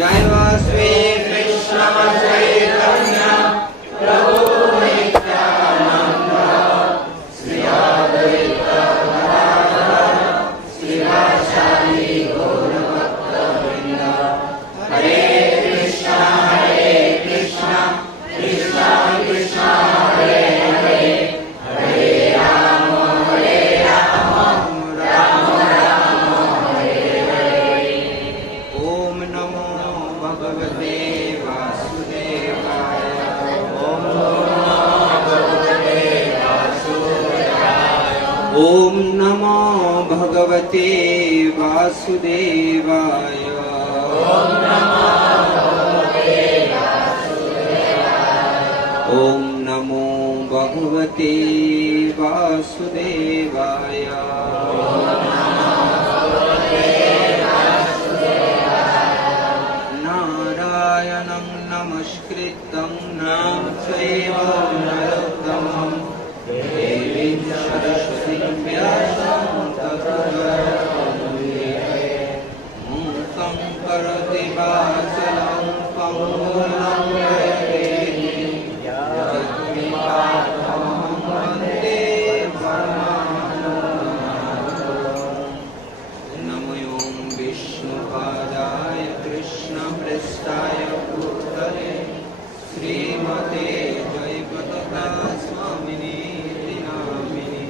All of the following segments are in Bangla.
जय श्री कृष्ण चैतन्य प्रभु नित्यानंद श्री अद्वैत गदाधर श्रीवासादि गौर भक्तवृंद हरे कृष्ण कृष्ण कृष्ण हरे हरे हरे राम राम राम हरे हरे। ओम नमो भगवते वासुदेवाय। ओम नमो भगवते वासुदेवाय। ओम नमो भगवते वासुदेवाय। नारायणं नमस्कृतं नरं चैव नरोत्तमं देवीं सरस्वतीं व्यासं ततो मूकं करोति वाचालं पङ्गुं लङ्घयते यत्कृपातमहं वन्दे परमानन्दं। नमो विष्णुपादाय कृष्णप्रेष्ठाय भूतले श्रीमते जयपताका स्वामिनीति नामिने।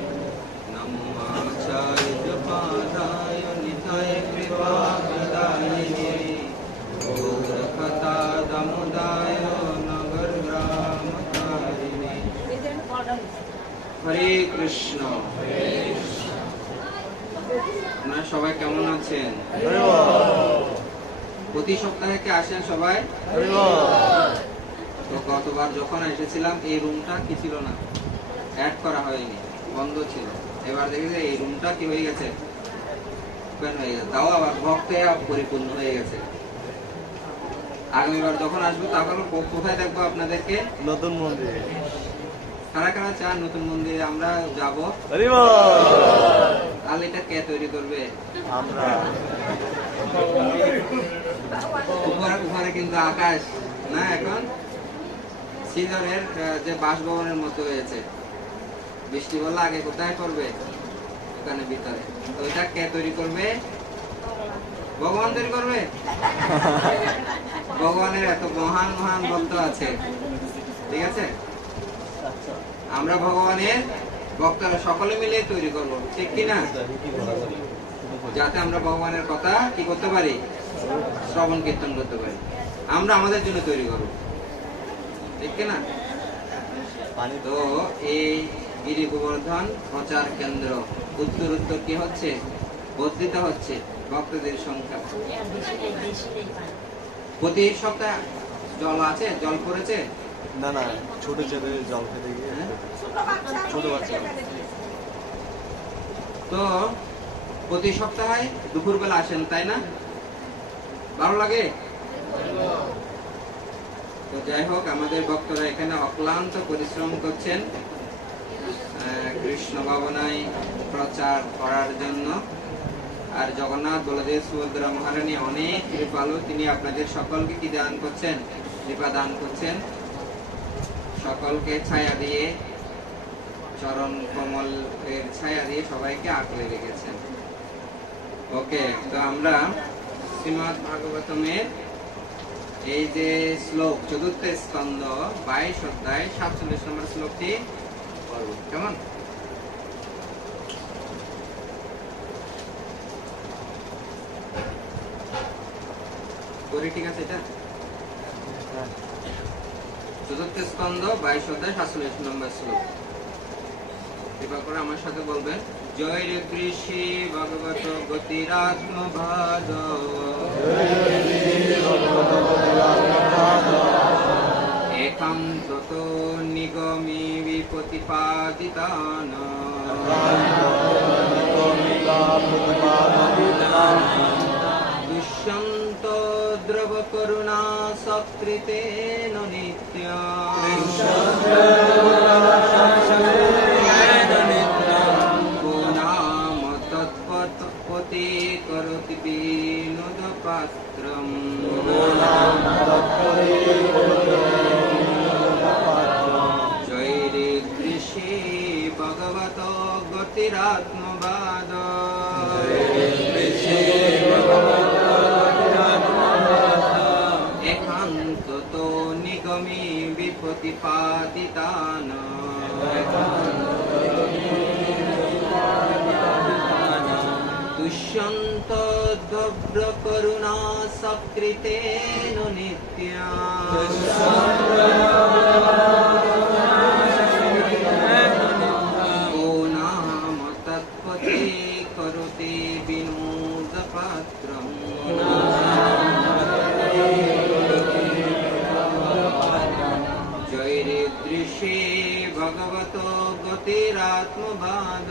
नमो आचार्यपादाय निताय कृपाप्रदायिने गौरकथा दामोदाय नगरग्रामकारिणे। हरे कृष्ण। আপনারা সবাই কেমন আছেন? প্রতি সপ্তাহে কি আসেন সবাই? তো গতবার যখন এসেছিলাম এই রুমটা কি ছিল না, অ্যাড করা হয়নি, বন্ধ ছিল। এবার দেখি যে এই রুমটা কি হয়ে গেছে, ওপেন হয়ে গেছে, তাও আবার ভক্তে পরিপূর্ণ হয়ে গেছে। আগামীবার যখন আসবো তখন কোথায় দেখবো আপনাদেরকে? নতুন মন্দিরে। কারা কারা চান নতুন মন্দিরে আমরা যাব? তাহলে এটা কে তৈরি করবে? আমরা। উপরে কিন্তু আকাশ না, এখন সিজনের যে বাসভবনের মতো হয়েছে। বৃষ্টি বললে আগে কোথায় করবে? ওখানে ভিতরে। তো এটা কে তৈরি করবে? ভগবান তৈরি করবে। ভগবানের এত মহান মহান ভক্ত আছে, ঠিক আছে? আমরা ভগবানের ভক্তরা সকলে মিলে তৈরি করব, ঠিক কিনা? যাতে আমরা ভগবানের কথা কি করতে পারি? শ্রবণ কীর্তন করতে পারি। আমরা আমাদের জন্য তৈরি করব, ঠিক কিনা? তো এই গিরি গোবর্ধন প্রচার কেন্দ্র উত্তর কি হচ্ছে? বর্ধিত হচ্ছে ভক্তদের সংখ্যা। প্রতি সপ্তাহে জল আছে, জল পড়েছে না না, ছোট ছেলে জল খেতে গিয়ে ছোট বাচ্চা। তো প্রতি সপ্তাহে দুপুরবেলা আসেন, তাই না? ভালো লাগে? তো যাই হোক, আমাদের ভক্তরা এখানে অক্লান্ত পরিশ্রম করছেন কৃষ্ণ ভাবনায় প্রচার করার জন্য। আর জগন্নাথ বলদেব সুভদ্রা মহারানী অনেক কৃপালু, তিনি আপনাদের সকলকে কি দান করছেন? কৃপা দান করছেন। সকলকে ছায়া দিয়ে, চরণ কমলের ছায়া দিয়ে সবাইকে আঁকলে রেখেছেন। ওকে, তো আমরা শ্রীমদ ভাগবতমের এই যে শ্লোক চতুর্থ স্কন্ধ 22 অধ্যায় 47 নম্বর শ্লোকটি পড়ব, কেমন? করি, ঠিক আছে? এটা চতুর্থ স্কন্ধ 22 অধ্যায় 47 নম্বর শ্লোক। কৃপা করে আমার সাথে বলবেন, জয় রে কৃষি ভগবত গতিরাত্ম ভাদ একাম তত নিগমি বিপতিপাদিতান দুষ্যন্ত দ্রব করুণা সৎকৃতেন নিত্যম নাম তৎপতি করতি বিনোদ পাত্রম। दुष्यन्त द्रव्य करुणा सकृतेन नित्या ओ नाम तत्पते करोति विनोद पात्रम् जयरीदृशे भगवतो गतिरात्मवाद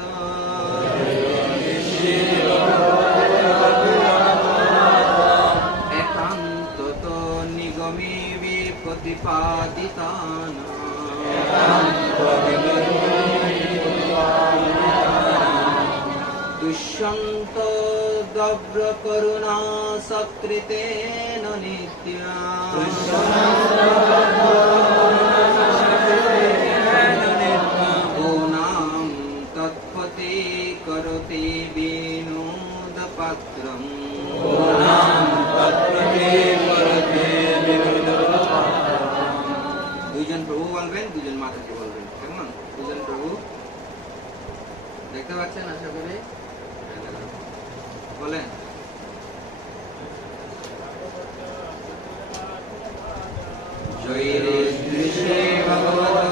एकान्ततो निगमे विप्रतिपादितान् दुष्यन्तो द्रव्य करुणा सकृतेन नित्या गुणां तत्पते करोति विनोद पात्रम् দুইজন প্রভু বলবেন, দুজন মাতাজি বলবেন। কেমন? দুজন প্রভু দেখতে পাচ্ছেন আশা করি। বলেন। জয়রে দৃশ্যে ভগবত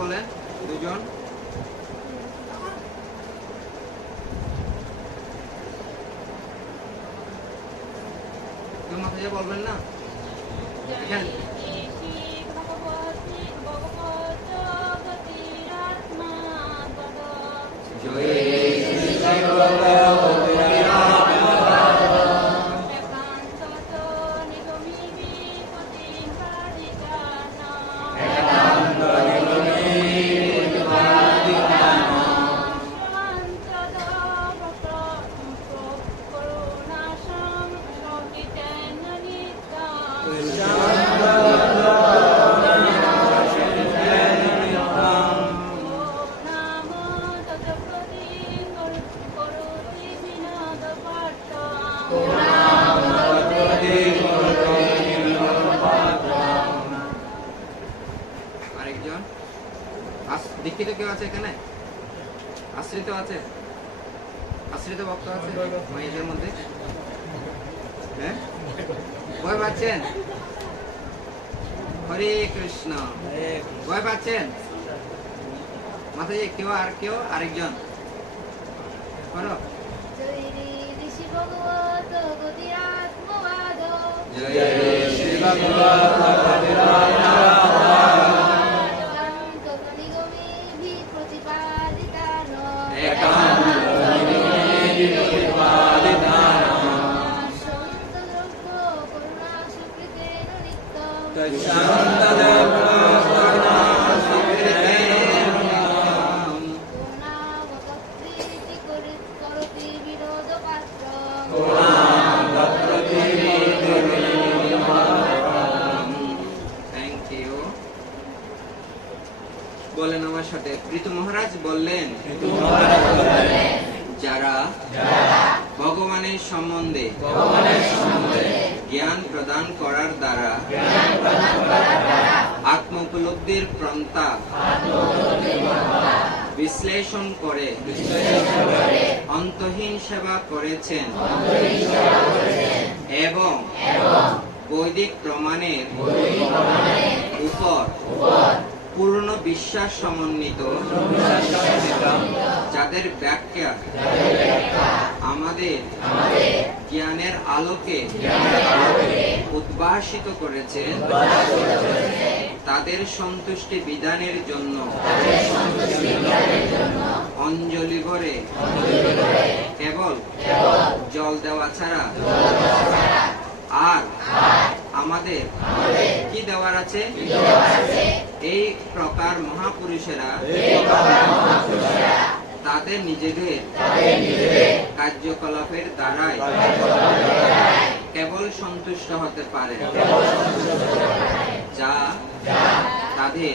বলেন দুজন। মাথায় বলবেন না? আরেকজন দীক্ষিত কেউ আছে এখানে? আশ্রিত আছে? আশ্রিত ভক্ত আছে মায়েদের মধ্যে? হ্যাঁ, ভয় পাচ্ছেন? হরে কৃষ্ণ। ভয় পাচ্ছেন? মাথায় কেউ আর কেউ আরেকজন করো। বলেন আমার সাথে। পৃথু মহারাজ বললেন, যারা ভগবানের সম্বন্ধে জ্ঞান প্রদান করার দ্বারা আত্ম উপলব্ধির পন্থা বিশ্লেষণ করে অন্তহীন সেবা করেছেন এবং বৈদিক প্রমাণের উপর পূর্ণ বিশ্বাস সমন্বিত যাদের ব্যাখ্যা আমাদের জ্ঞানের আলোকে উদ্ভাসিত করেছেন তাদের সন্তুষ্টি বিধানের জন্য অঞ্জলি ভরে কেবল জল দেওয়া ছাড়া আর আমাদের কি দেওয়ার আছে? এই প্রকার মহাপুরুষেরা তাদের নিজেদের কার্যকলাপের দ্বারাই কেবল সন্তুষ্ট হতে পারে, যা তাদের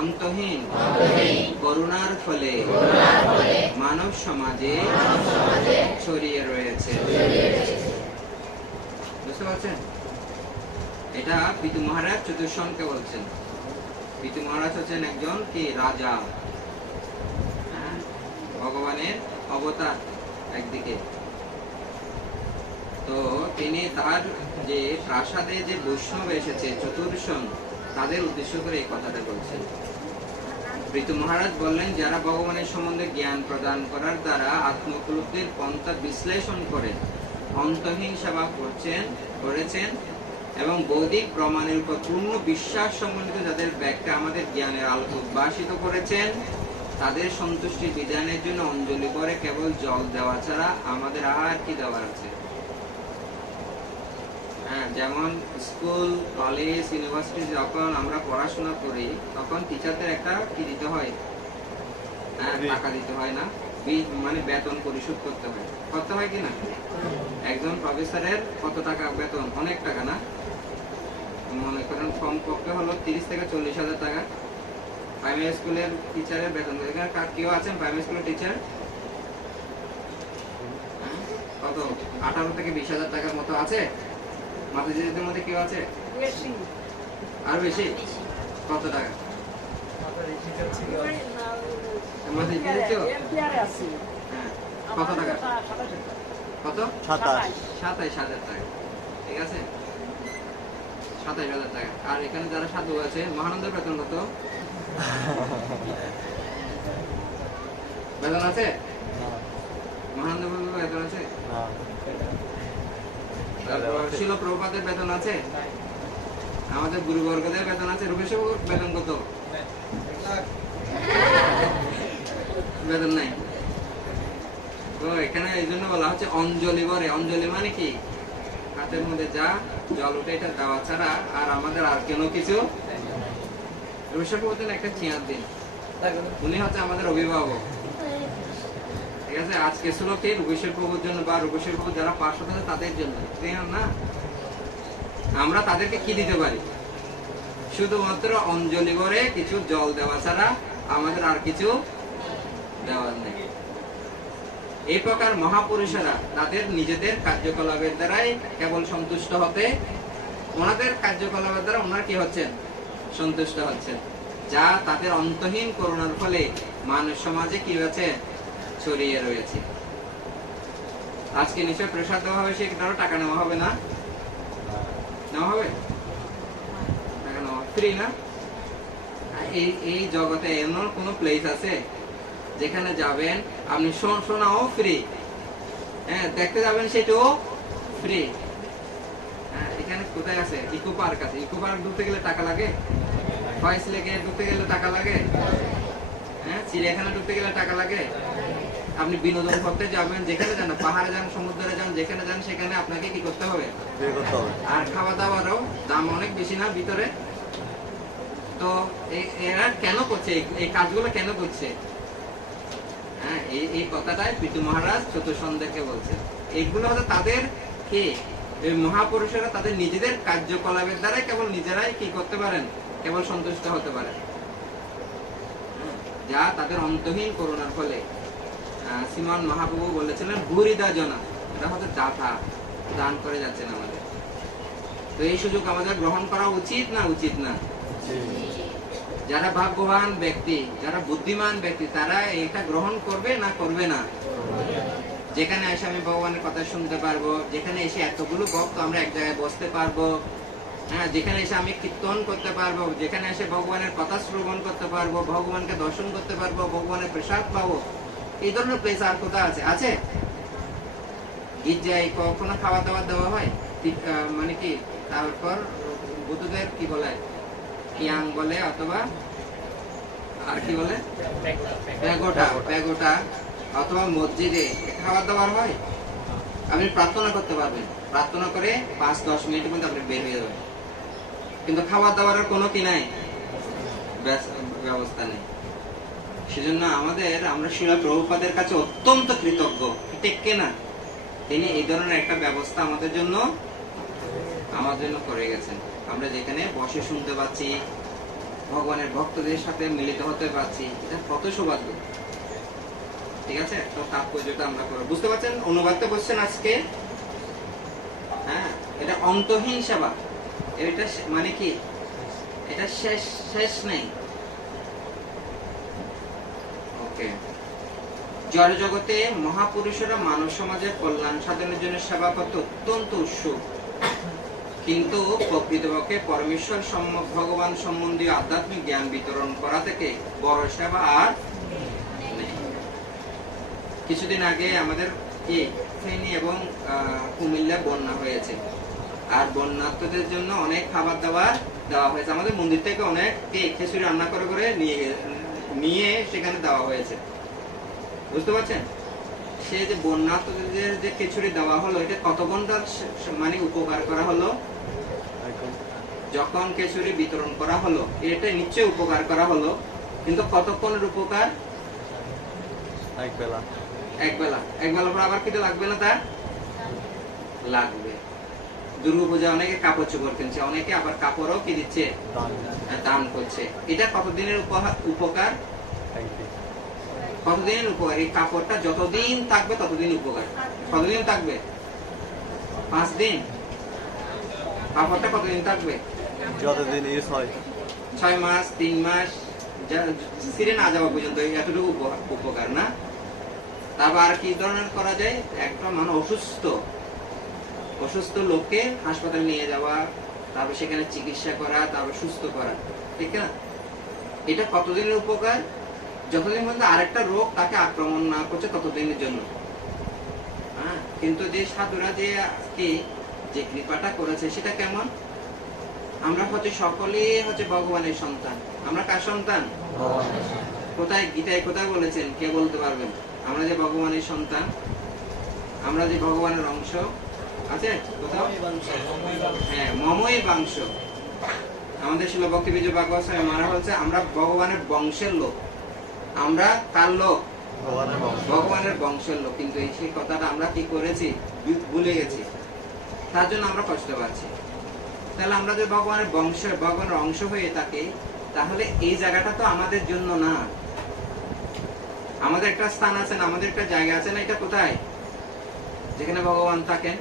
অন্তহীন করুণার ফলে মানব সমাজে ছড়িয়ে রয়েছে। বুঝতে পারছেন? এটা পিতু মহারাজ চতুর্শনকে বলছেন। পিতু মহারাজ হচ্ছেন একজন কি রাজা, ভগবানের অবতার একদিকে। তো তিনি তার যে প্রাসাদে যে বৈষ্ণব এসেছে চতুর্শন, তাদের উদ্দেশ্য করে এই কথাটা বলছেন। পিতু মহারাজ বললেন, যারা ভগবানের সম্বন্ধে জ্ঞান প্রদান করার দ্বারা আত্ম উপলব্ধির পন্থা বিশ্লেষণ করে অন্তহীন সেবা করেছেন এবং বৌদ্ধিক প্রমাণের উপর পূর্ণ বিশ্বাস সম্বন্ধিত যাদের ব্যাখ্যা আমাদের জ্ঞানের আলোকে উদ্ভাসিত করেছেন, তাদের সন্তুষ্টি বিধানের জন্য অঞ্জলি করে কেবল জল দেওয়া ছাড়া আমাদের আর কি দেওয়ার আছে? যেমন স্কুল, কলেজ, ইউনিভার্সিটি যখন আমরা পড়াশোনা করি তখন টিচারদের একটা কি দিতে হয়? টাকা দিতে হয় না? মানে বেতন পরিশোধ করতে হয় কিনা? একজন প্রফেসরের কত টাকা বেতন? অনেক টাকা না? মনে করেন কমপক্ষে হলো 30 থেকে 40,000 টাকা। প্রাইমারি স্কুলের টিচারের বেতন কেউ আছেন প্রাইমারি স্কুলের টিচার? কত? 18 থেকে 20,000 টাকার মতো আছে? মাতাজিদের মধ্যে কেউ আছে? আর বেশি? কত টাকা? কত টাকা? কত? 27,000 টাকা। ঠিক আছে, 27,000 টাকা। আর এখানে যারা সাধু আছে, মহানন্দের বেতন কত? বেতন আছে? মহানন্দের বেতন আছে? শিল প্রভুপাদের বেতন আছে? আমাদের গুরুবর্গদের বেতন আছে? রূপেশের বেতন কত? বেতন নাই। তো এখানে এই জন্য বলা হচ্ছে অঞ্জলি ভরে। অঞ্জলি মানে কি? হাতের মধ্যে যা জল উঠে এটা দেওয়া ছাড়া আর আমাদের আর কেন কিছু। রূপেশের প্রভুদের একটা চেয়ার দিন, উনি হচ্ছে আমাদের অভিভাবক। ঠিক আছে, আজকে ছিল কি রূপেশের প্রভুর জন্য বা রূপেশের প্রভু যারা পার্শ্বদ আছে তাদের জন্য না। আমরা তাদেরকে কি দিতে পারি? শুধুমাত্র অঞ্জলি ভরে কিছু জল দেওয়া ছাড়া আমাদের আর কিছু দেওয়ার নেই। এই প্রকার মহাপুরুষেরা তাদের নিজেদের কার্যকলাপের দ্বারাই কেবল সন্তুষ্ট হতে, ওনাদের কার্যকলাপের দ্বারা ওনারা কি হচ্ছেন? সন্তুষ্ট হচ্ছেন, যা তাদের অন্তহীন করুণার ফলে মানব সমাজে কি হয়েছে? ছড়িয়ে রয়েছে। আজকে নিশ্চয় প্রসাদ দেওয়া হবে, সেটারও টাকা নেওয়া হবে না? নেওয়া হবে? টাকা নেওয়া ফ্রি না? এই জগতে এমন কোন প্লেস আছে যেখানে যাবেন আপনি শোনাও ফ্রি, দেখতে যাবেন সেটাও ফ্রি? এখানে কোথায় আছে? ইকো পার্ক আছে। ইকো পার্ক ঢুকতে গেলে টাকা লাগে? ফয়েজ লেকে ঢুকতে গেলে টাকা লাগে? চিড়িয়াখানা ঢুকতে গেলে টাকা লাগে? আপনি বিনোদন করতে যাবেন, যেখানে যান, পাহাড়ে যান, সমুদ্রে যান, যেখানে যান সেখানে আপনাকে কি করতে হবে? আর খাওয়া দাওয়ারও দাম অনেক বেশি না ভিতরে? তো এরা কেন করছে এই কাজগুলো? কেন করছে? এই কথাটাই পিতু মহারাজ চতুর্শনদেরকে বলছে। এইগুলো হচ্ছে তাদের কি মহাপুরুষেরা তাদের নিজেদের কার্যকলাপের দ্বারা কেবল নিজেরাই কি করতে পারেন? কেবল সন্তুষ্ট হতে পারেন, যা তাদের অন্তহীন করুণার ফলে। শ্রীমান মহাপ্রভু বলেছিলেন ভূরিদা জনা, এটা হচ্ছে দাতা, দান করে যাচ্ছেন আমাদের। তো এই সুযোগ আমাদের গ্রহণ করা উচিত না উচিত না? যারা ভাগ্যবান ব্যক্তি, যারা বুদ্ধিমান ব্যক্তি, তারা এটা গ্রহণ করবে না করবে না? যেখানে এসে আমি ভগবানের কথা শুনতে পারবো, যেখানে এসে এতগুলো ভক্ত আমরা এক জায়গায় বসতে পারবো, হ্যাঁ, যেখানে এসে আমি কীর্তন করতে পারবো, যেখানে এসে ভগবানের কথা শ্রবণ করতে পারবো, ভগবানকে দর্শন করতে পারবো, ভগবানের প্রসাদ পাবো, এই ধরনের প্লেস আর কোথাও আছে? আছে? গির্জায় কখনো খাওয়া দাওয়া দেওয়া হয়? মানে কি, তারপর বুদ্ধদের কি বলে, ইয়াং বলে, অথবা আর কি বলে, প্যাগোটা, অথবা মসজিদে খাবার দাবার হয়? আপনি প্রার্থনা করতে পারবেন, প্রার্থনা করে 5-10 মিনিটের মধ্যে আপনি বের হয়ে যাবেন, কিন্তু খাবার দাবারের কোনো কি নাই, ব্যবস্থা নেই। সেজন্য আমরা শ্রীল প্রভুপাদের কাছে অত্যন্ত কৃতজ্ঞ, ঠিক কিনা? তিনি এই ধরনের একটা ব্যবস্থা আমাদের জন্য করে গেছেন। আমরা যেখানে বসে শুনতে পাচ্ছি, ভগবানের ভক্তদের সাথে মিলিত হতে পারছি, এটা কত সৌভাগ্য। ঠিক আছে, তো তাৎপর্যটা আমরা করব, বুঝতে পারছেন? অনুবাদটা বলছেন আজকে, হ্যাঁ, এটা অন্তহীন সেবা। এটা মানে কি, এটা শেষ নেই। ওকে, জড় জগতে মহাপুরুষেরা মানব সমাজের কল্যাণ সাধনের জন্য সেবা করতে অত্যন্ত উৎসুক, কিন্তু প্রকৃতপক্ষে পরমেশ্বর ভগবান সম্বন্ধীয় আধ্যাত্মিক জ্ঞান বিতরণ করা থেকে বড় সেবা আর নেই। কিছুদিন আগে আমাদের ফেনী এবং কুমিল্লা বন্যা হয়েছে, আর বন্যার্থদের জন্য অনেক খাবার দাবার দেওয়া হয়েছে। আমাদের মন্দির থেকে অনেক খিচুড়ি রান্না করে করে নিয়ে সেখানে দেওয়া হয়েছে, বুঝতে পারছেন? সে যে বন্যার্থদের যে খিচুড়ি দেওয়া হলো, এটা কত ঘন্টার মানে উপকার করা হলো? যখন খিচুড়ি বিতরণ করা হলো, এটা নিশ্চয়ই উপকার করা হলো, কিন্তু কতক্ষণের উপকার? এক বেলা পর আবার কিটা লাগবে না? তার লাগবে। দুর্গাপূজা অনেকে কাপড় চোপড় কিনছে, অনেকে আবার কাপড়ও কি দিচ্ছে, দান করছে। এটা কতদিনের উপকার? কতদিনের উপকার? এই কাপড়টা যতদিন থাকবে ততদিন উপকার। কতদিন থাকবে? 5 দিন। কাপড়টা কতদিন থাকবে? যতদিন ইউজ হয়, 6 মাস, 3 মাস, ছিঁড়ে না যাওয়া পর্যন্ত, এতটুকু উপকার না? তারপর আর কি ধরনের করা যায়? একটা মানে অসুস্থ লোককে হাসপাতালে নিয়ে যাওয়া, তারপর সেখানে চিকিৎসা করা, তারপর সুস্থ করা, ঠিক না? এটা কতদিনের উপকার? যতদিন পর্যন্ত আরেকটা রোগ তাকে আক্রমণ না করছে ততদিনের জন্য। হ্যাঁ, কিন্তু যে সাধুরা যে কৃপাটা করেছে সেটা কেমন? আমরা সকলেই ভগবানের সন্তান। আমরা কার সন্তান? কোথায় গীতায় কোথায় বলেছেন, কে বলতে পারবেন? আমরা যে ভগবানের সন্তান, আমরা যে ভগবানের অংশ, আছে কোথাও? হ্যাঁ, মমই বাংশ। আমাদের শিল ভক্তি বিজয় ভাগবত মারা হচ্ছে, আমরা ভগবানের বংশের লোক। আমরা কার লোক? ভগবানের বংশের লোক। কিন্তু সেই কথাটা আমরা কি করেছি? ভুলে গেছি, তার জন্য আমরা কষ্ট পাচ্ছি। তাহলে আমরা যে ভগবানের অংশ হয়ে থাকি, তাহলে এই জায়গাটা তো আমাদের জন্য না। আমাদের একটা স্থান আছে না, আমাদের একটা জায়গা আছে না? এটা কোথায়? যেখানে ভগবান থাকেন,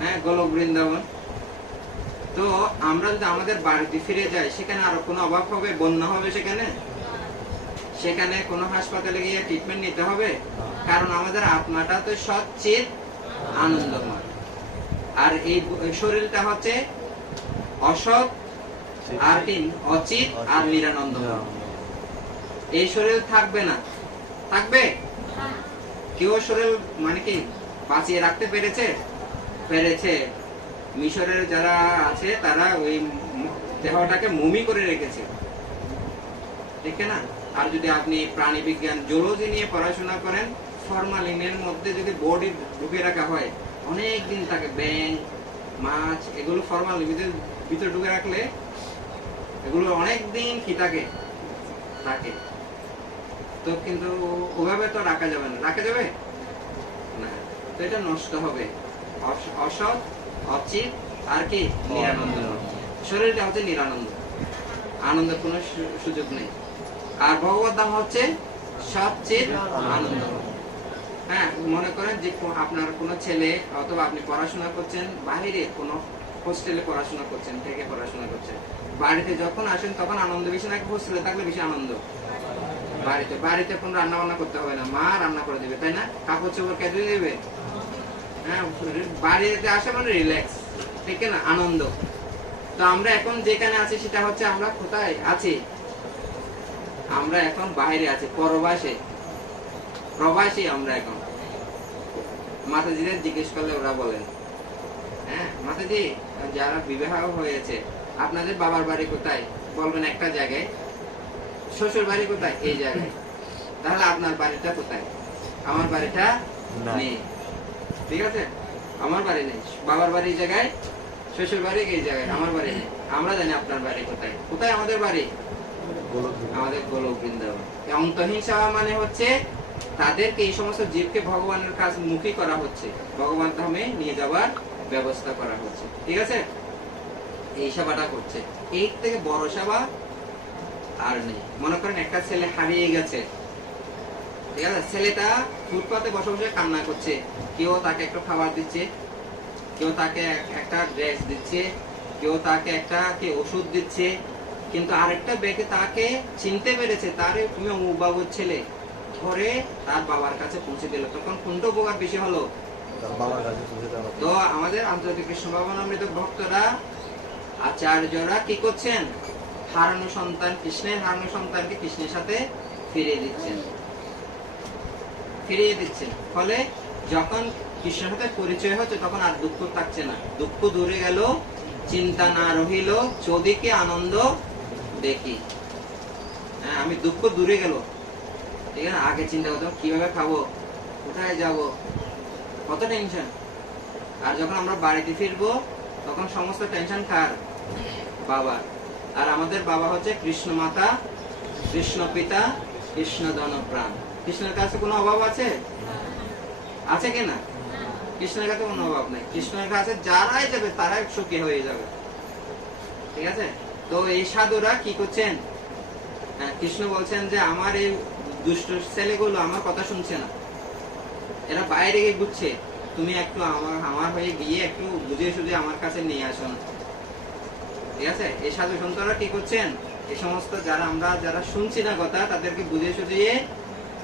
হ্যাঁ, গোলক বৃন্দাবন। তো আমরা যদি আমাদের বাড়িতে ফিরে যাই, সেখানে আরো কোনো অভাব হবে? বন্যা হবে সেখানে কোনো হাসপাতালে গিয়ে ট্রিটমেন্ট নিতে হবে? কারণ আমাদের আত্মাটা তো সচ্চিত আনন্দময়, আর এই শরীরটা হচ্ছে অসৎ আর কি, অচিত আর নিরানন্দময়। এই শরীর থাকবে না? থাকবে? কেউ শরীর মানে কি বাঁচিয়ে রাখতে পেরেছে? মিশরের যারা আছে তারা ওই দেহটাকে মমি করে রেখেছে, ঠিক না? আর যদি আপনি প্রাণী বিজ্ঞান, জুলজি নিয়ে পড়াশোনা করেন, ফরমালিনের মধ্যে যদি বডি ঢুকে রাখা হয়, অনেক দিন থাকে। ব্যাঙ, মাছ, এগুলো ফরমালিনের ভিতরে ঢুকে রাখলে এগুলো অনেক দিন কি থাকে। তো কিন্তু ওভাবে তো রাখা যাবে না। রাখা যাবে না, তো এটা নষ্ট হবে। অসৎ, অচিত আর কি নিরানন্দ। শরীরটা হচ্ছে নিরানন্দ, আনন্দের কোনো সুযোগ নেই। আর ভগবত ধাম হচ্ছে সচিত আনন্দ। হ্যাঁ, মনে করেন যে আপনার কোনো ছেলে অথবা আপনি পড়াশোনা করছেন, বাইরে কোনো হোস্টেলে পড়াশোনা করছেন, থেকে পড়াশোনা করছেন, বাড়িতে যখন আসেন তখন আনন্দ বেশি নাকি হোস্টেলে থাকলে বেশি আনন্দ? বাড়িতে। বাড়িতে কোনো রান্না বান্না করতে হবে না, মা রান্না করে দিবে, তাই না? কাপড় চোপড় কেটে দিবে। হ্যাঁ, বাড়িতে আসে মানে রিল্যাক্স, ঠিক না, আনন্দ। তো আমরা এখন যেখানে আছি সেটা হচ্ছে আমরা কোথায় আছি? আমরা এখন বাইরে আছি, পরবাসে, প্রবাসী আমরা এখন। মাতাজিদের জিজ্ঞেস করলে ওরা বলেন, হ্যাঁ মাতাজি যারা বিবাহ হয়েছে আপনাদের বাবার বাড়ি কোথায়? বলবেন একটা জায়গায়। শ্বশুর বাড়ি কোথায়? এই জায়গায়। তাহলে আপনার বাড়িটা কোথায়? আমার বাড়িটা নেই, ঠিক আছে? আমার বাড়ি নেই, বাবার বাড়ি এই জায়গায়, শ্বশুর বাড়ি এই জায়গায়, আমার বাড়ি নেই। আমরা জানি আপনার বাড়ি কোথায়। কোথায় আমাদের বাড়ি? আমাদের গোলক বৃন্দাবন। অন্তহীন সেবা মানে হচ্ছে তাদেরকে, এই সমস্ত জীবকে ভগবানের কাজ মুখী করা হচ্ছে, ভগবান ধামে নিয়ে যাওয়ার ব্যবস্থা করা হচ্ছে, ঠিক আছে? এই সেবাটা করছে। এই থেকে বড় সেবা আর নেই। মনে করেন একটা ছেলে হারিয়ে গেছে, ঠিক আছে? ছেলেটা ফুটপাতে বসে বসে কান্না করছে, কেউ তাকে একটু খাবার দিচ্ছে, কেউ তাকে একটা ড্রেস দিচ্ছে, কেউ তাকে একটা ওষুধ দিচ্ছে, কিন্তু আরেকটা ব্যক্তি তাকে চিনতে পেরেছে, তারে তুমি অমুক বাবুর ছেলে, ধরে তার বাবার কাছে পৌঁছে দিল। তখন কোনটা উপকার বেশি হলো? তো আমাদের আন্তর্জাতিক কৃষ্ণ ভাবনামৃত ভক্তরা, আচার্যরা কি করছেন? হারানো সন্তান, কৃষ্ণের হারানো সন্তানকে কৃষ্ণের সাথে ফিরিয়ে দিচ্ছেন, ফিরিয়ে দিচ্ছেন। ফলে যখন কৃষ্ণের সাথে পরিচয় হচ্ছে তখন আর দুঃখ থাকছে না, দুঃখ দূরে গেল, চিন্তা না রহিল, চোদিকে আনন্দ দেখি। হ্যাঁ, আমি দুঃখ দূরে গেল, ঠিক আছে? আগে চিন্তা করতাম কিভাবে খাবো, কোথায় যাব, কত টেনশন। আর যখন আমরা বাড়িতে ফিরবো তখন সমস্ত টেনশন কার? বাবা। আর আমাদের বাবা হচ্ছে কৃষ্ণ মাতা, কৃষ্ণ পিতা, কৃষ্ণ ধন প্রাণ। কৃষ্ণের কাছে কোনো অভাব আছে? আছে কিনা? কৃষ্ণের কাছে কোনো অভাব নেই। কৃষ্ণের কাছে যারাই যাবে তারাই সুখী হয়ে যাবে, ঠিক আছে? তো এই সাধুরা কি করছেন? কৃষ্ণ বলছেন যে আমার এই দুষ্ট ছেলেগুলো আমার কথা শুনছে না, এরা বাইরে গিয়ে ঘুরছে, তুমি একটু আমার হয়ে গিয়ে একটু বুঝিয়ে সুঝিয়ে আমার কাছে নিয়ে আসো না, ঠিক আছে? এই সাধু সন্তরা কি করছেন? এই সমস্ত যারা শুনছি না কথা তাদেরকে বুঝিয়ে সুঝিয়ে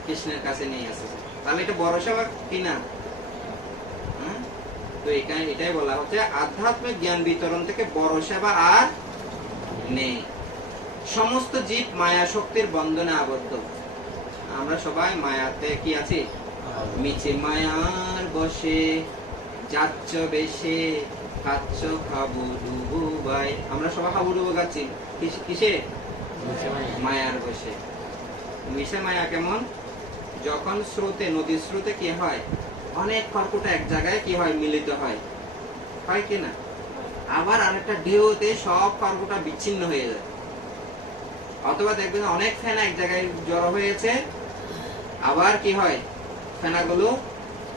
কৃষ্ণের কাছে নিয়ে আসছে। তাহলে এটা বড় সেবা কিনা? তো এটাই বলা হচ্ছে আধ্যাত্মিক জ্ঞান বিতরণ থেকে বড় সেবা আর নেই। সমস্ত জীব মায়া শক্তির বন্ধনে আবদ্ধ। আমরা সবাই মায়াতে কি আছি? মিছে মায়ার বসে যাচ্ছ বেশে, খাচ্ছ হাবুডুবু বাই। আমরা সবাই হাবুডুবু খাচ্ছি কিসে? মায়ার বসে। মিশে মায়া কেমন? যখন স্রোতে, নদীর স্রোতে কি হয়? অনেক খড়কুটা এক জায়গায় কি হয়? মিলিত হয়, হয় কিনা? আবার আরেকটা ঢেউতে সব খড়কুটা বিচ্ছিন্ন হয়ে যায়। অথবা দেখবেন অনেক ফেনা এক জায়গায় জড়ো হয়েছে, আবার কি হয়? ফেনাগুলো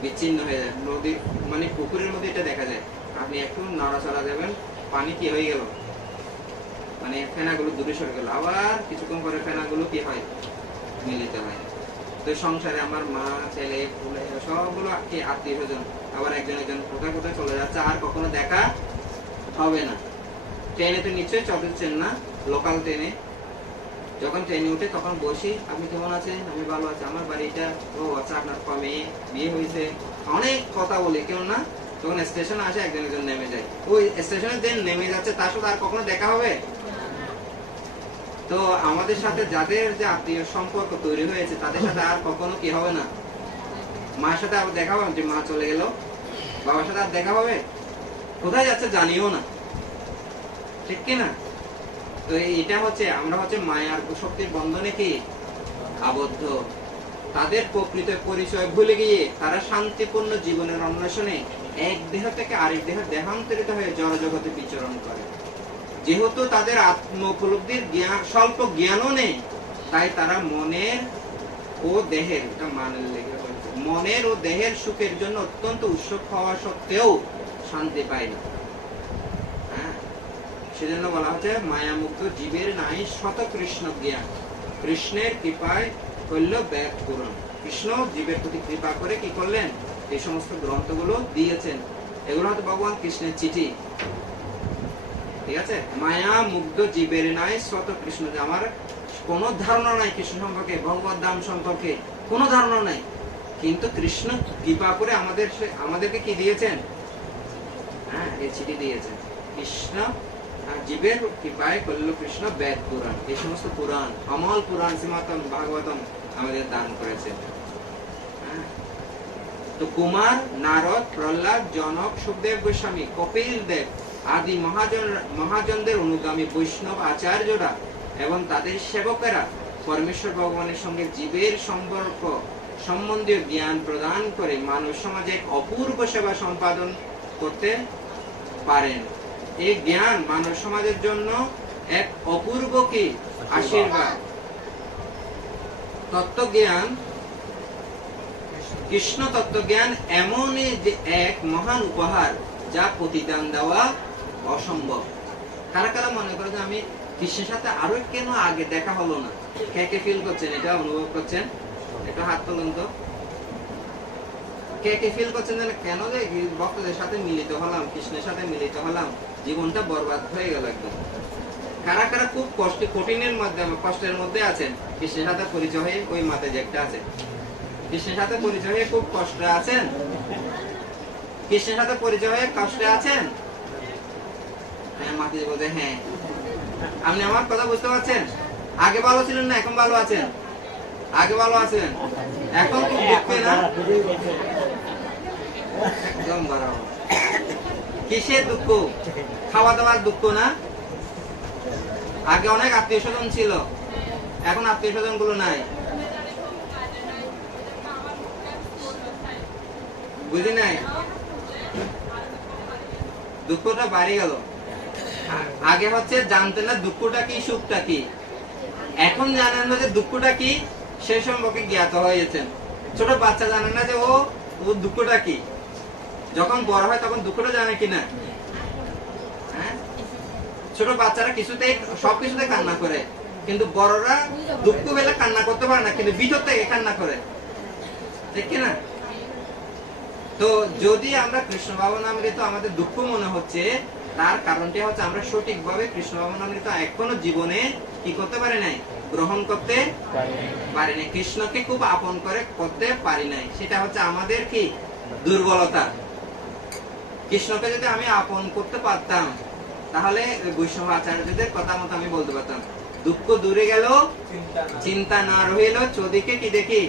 বিচ্ছিন্ন হয়ে যায়। নদী মানে পুকুরের মধ্যে এটা দেখা যায়, আপনি একটু নড়াচড়া দেবেন, পানি কি হয়ে গেল, মানে ফেনাগুলো দূরে সরে গেল, আবার কিছুক্ষণ পরে ফেনাগুলো কি হয়? মিলিত হয়। তো সংসারে আমার মা, ছেলে, ফুলে সবগুলো কি আত্মীয় স্বজন, আবার একজন একজন কোথায় কোথায় চলে যাচ্ছে, আর কখনো দেখা হবে না। ট্রেনে তো নিশ্চয়ই চলছেন না, লোকাল ট্রেনে। যখন ট্রেনে উঠে তখন বসি, আপনি কেমন আছেন? আমি ভালো আছি, আমার বাড়িটা, ও আচ্ছা আপনার মেয়ে বিয়ে হয়েছে, অনেক কথা বলি, কেউ না? তখন স্টেশনে আসে, একজন একজন নেমে যায়। ওই স্টেশনে যে নেমে যাচ্ছে তার সাথে আর কখনো দেখা হবে? তো আমাদের সাথে যাদের যে আত্মীয় সম্পর্ক তৈরি হয়েছে তাদের সাথে আর কখনো কি হবে না? মার সাথে আবার দেখা হবে? যে মা চলে গেল, বাবার সাথে আর দেখা হবে? কোথায় যাচ্ছে জানিও না, ঠিক কিনা? তো এটা হচ্ছে, আমরা হচ্ছে মায়ার শক্তির বন্ধনে কি আবদ্ধ। তাদের প্রকৃত পরিচয় ভুলে গিয়ে তারা শান্তিপূর্ণ জীবনের অন্বেষণে এক দেহ থেকে আরেক দেহ দেহান্তরিত হয়ে জড় জগতে বিচরণ করে। যেহেতু তাদের আত্ম উপলব্ধির স্বল্প জ্ঞানও নেই, তাই তারা মনের ও দেহের, মনের ও দেহের সুখের জন্য অত্যন্ত উৎসুক হওয়া সত্ত্বেও শান্তি পায় না। সেজন্য বলা হচ্ছে মায়ামুক্ত জীবের নাই শত কৃষ্ণ জ্ঞান, কৃষ্ণের কৃপায় হইল ব্যাগ পূরণ। কৃষ্ণ জীবের প্রতি কৃপা করে কি করলেন, এই সমস্ত গ্রন্থগুলো দিয়েছেন। এগুলো হয়তো ভগবান কৃষ্ণের চিঠি, ঠিক আছে। মায়া মুগ্ধ জীবের নাই স্বত কৃষ্ণ, যে আমার কোনো ধারণা নাই কৃষ্ণ সম্পর্কে, ভগবত ধাম সম্পর্কে কোনো ধারণা নাই, কিন্তু কৃষ্ণ কৃপা করে আমাদেরকে কি দিয়েছেন, হ্যাঁ এই চিঠি দিয়েছেন। কৃষ্ণ জীবের কৃপায় করল কৃষ্ণ বেদ পুরাণ, এই সমস্ত পুরাণ, অমল পুরাণ শ্রীমদ্ ভাগবতম আমাদের দান করেছে। তো কুমার, নারদ, প্রহ্লাদ, জনক, সুখদেব গোস্বামী, কপিল দেব আদি মহাজনদের অনুগামী বৈষ্ণব আচার্যরা এবং তাদের সেবকেরা পরমেশ্বর ভগবানের সঙ্গে জীবের সম্পর্ক সম্বন্ধীয় জ্ঞান প্রদান করে মানব সমাজে এক অপূর্ব সেবা সম্পাদন করতে পারেন। এই জ্ঞান মানব সমাজের জন্য এক অপূর্ব কি আশীর্বাদ। তত্ত্বজ্ঞান, কৃষ্ণ তত্ত্বজ্ঞান এমনই যে এক মহান উপহার যা প্রতিদান দেওয়া অসম্ভব। কারা কারা মনে করে যে আমি কৃষ্ণের সাথে আরো কেন আগে দেখা হলো না, কে কে ফিল করছেন, এটা অনুভব করছেন, এটা হাত তুলুন তো। কে কে ফিল করছেন যে কেন যে ভক্তদের সাথে মিলিত হলাম, কৃষ্ণের সাথে মিলিত হলাম, জীবনটা বরবাদ হয়ে গেল একদম। কারা কারা খুব কষ্টের মধ্যে আছেন, কৃষ্ণের সাথে পরিচয় হয়ে, ওই মাতে যে একটা আছে, কৃষ্ণের সাথে পরিচয় হয়ে খুব কষ্টে আছেন, কৃষ্ণের সাথে পরিচয় হয়ে কষ্টে আছেন, হ্যাঁ মাতে বলছে হ্যাঁ। আপনি আমার কথা বুঝতে পারছেন? আগে ভালো ছিলেন না, এখন ভালো আছেন? আগে ভালো আছেন, এখন খুব দুঃখে না, একদম বরাবর। কিসের দুঃখ? খাওয়া দাওয়ার দুঃখ না? আগে অনেক আত্মীয় স্বজন ছিল, এখন আত্মীয় স্বজন গুলো নাই, বুঝি নাই? দুঃখটা বাড়ি গেল। আগে হচ্ছে জানতেন না দুঃখটা কি, সুখটা কি, এখন জানেন না যে দুঃখটা কি, সে সম্পর্কে জ্ঞাত হয়েছেন। ছোট বাচ্চা জানে না যে ও দুঃখটা কি, যখন বড় হয় তখন দুঃখটা জানে কিনা। হ্যাঁ, ছোট বাচ্চারা কিছুতেই সবকিছুতে কান্না করে, কিন্তু বড়রা দুঃখ পেলে কান্না করতে পারে না, কিন্তু ভিতর থেকে কান্না করে, ঠিক কিনা? তো যদি আমরা কৃষ্ণ ভাবনামৃত আমাদের দুঃখ মনে হচ্ছে, তার কারণটি হচ্ছে আমরা সঠিকভাবে কৃষ্ণ ভাবনামৃত এখনো জীবনে কি করতে পারি নাই, গ্রহণ করতে পারি নাই, কৃষ্ণকে খুব আপন করে করতে পারি নাই। সেটা হচ্ছে আমাদের কি দুর্বলতা। কৃষ্ণকে যদি আমি আপন করতে পারতাম, তাহলে বৈষ্ণব আচার্যদের কথা মতো আমি বলতে পারতাম, দুঃখ দূরে গেল, চিন্তা না রইল, চোদিকে কি দেখি,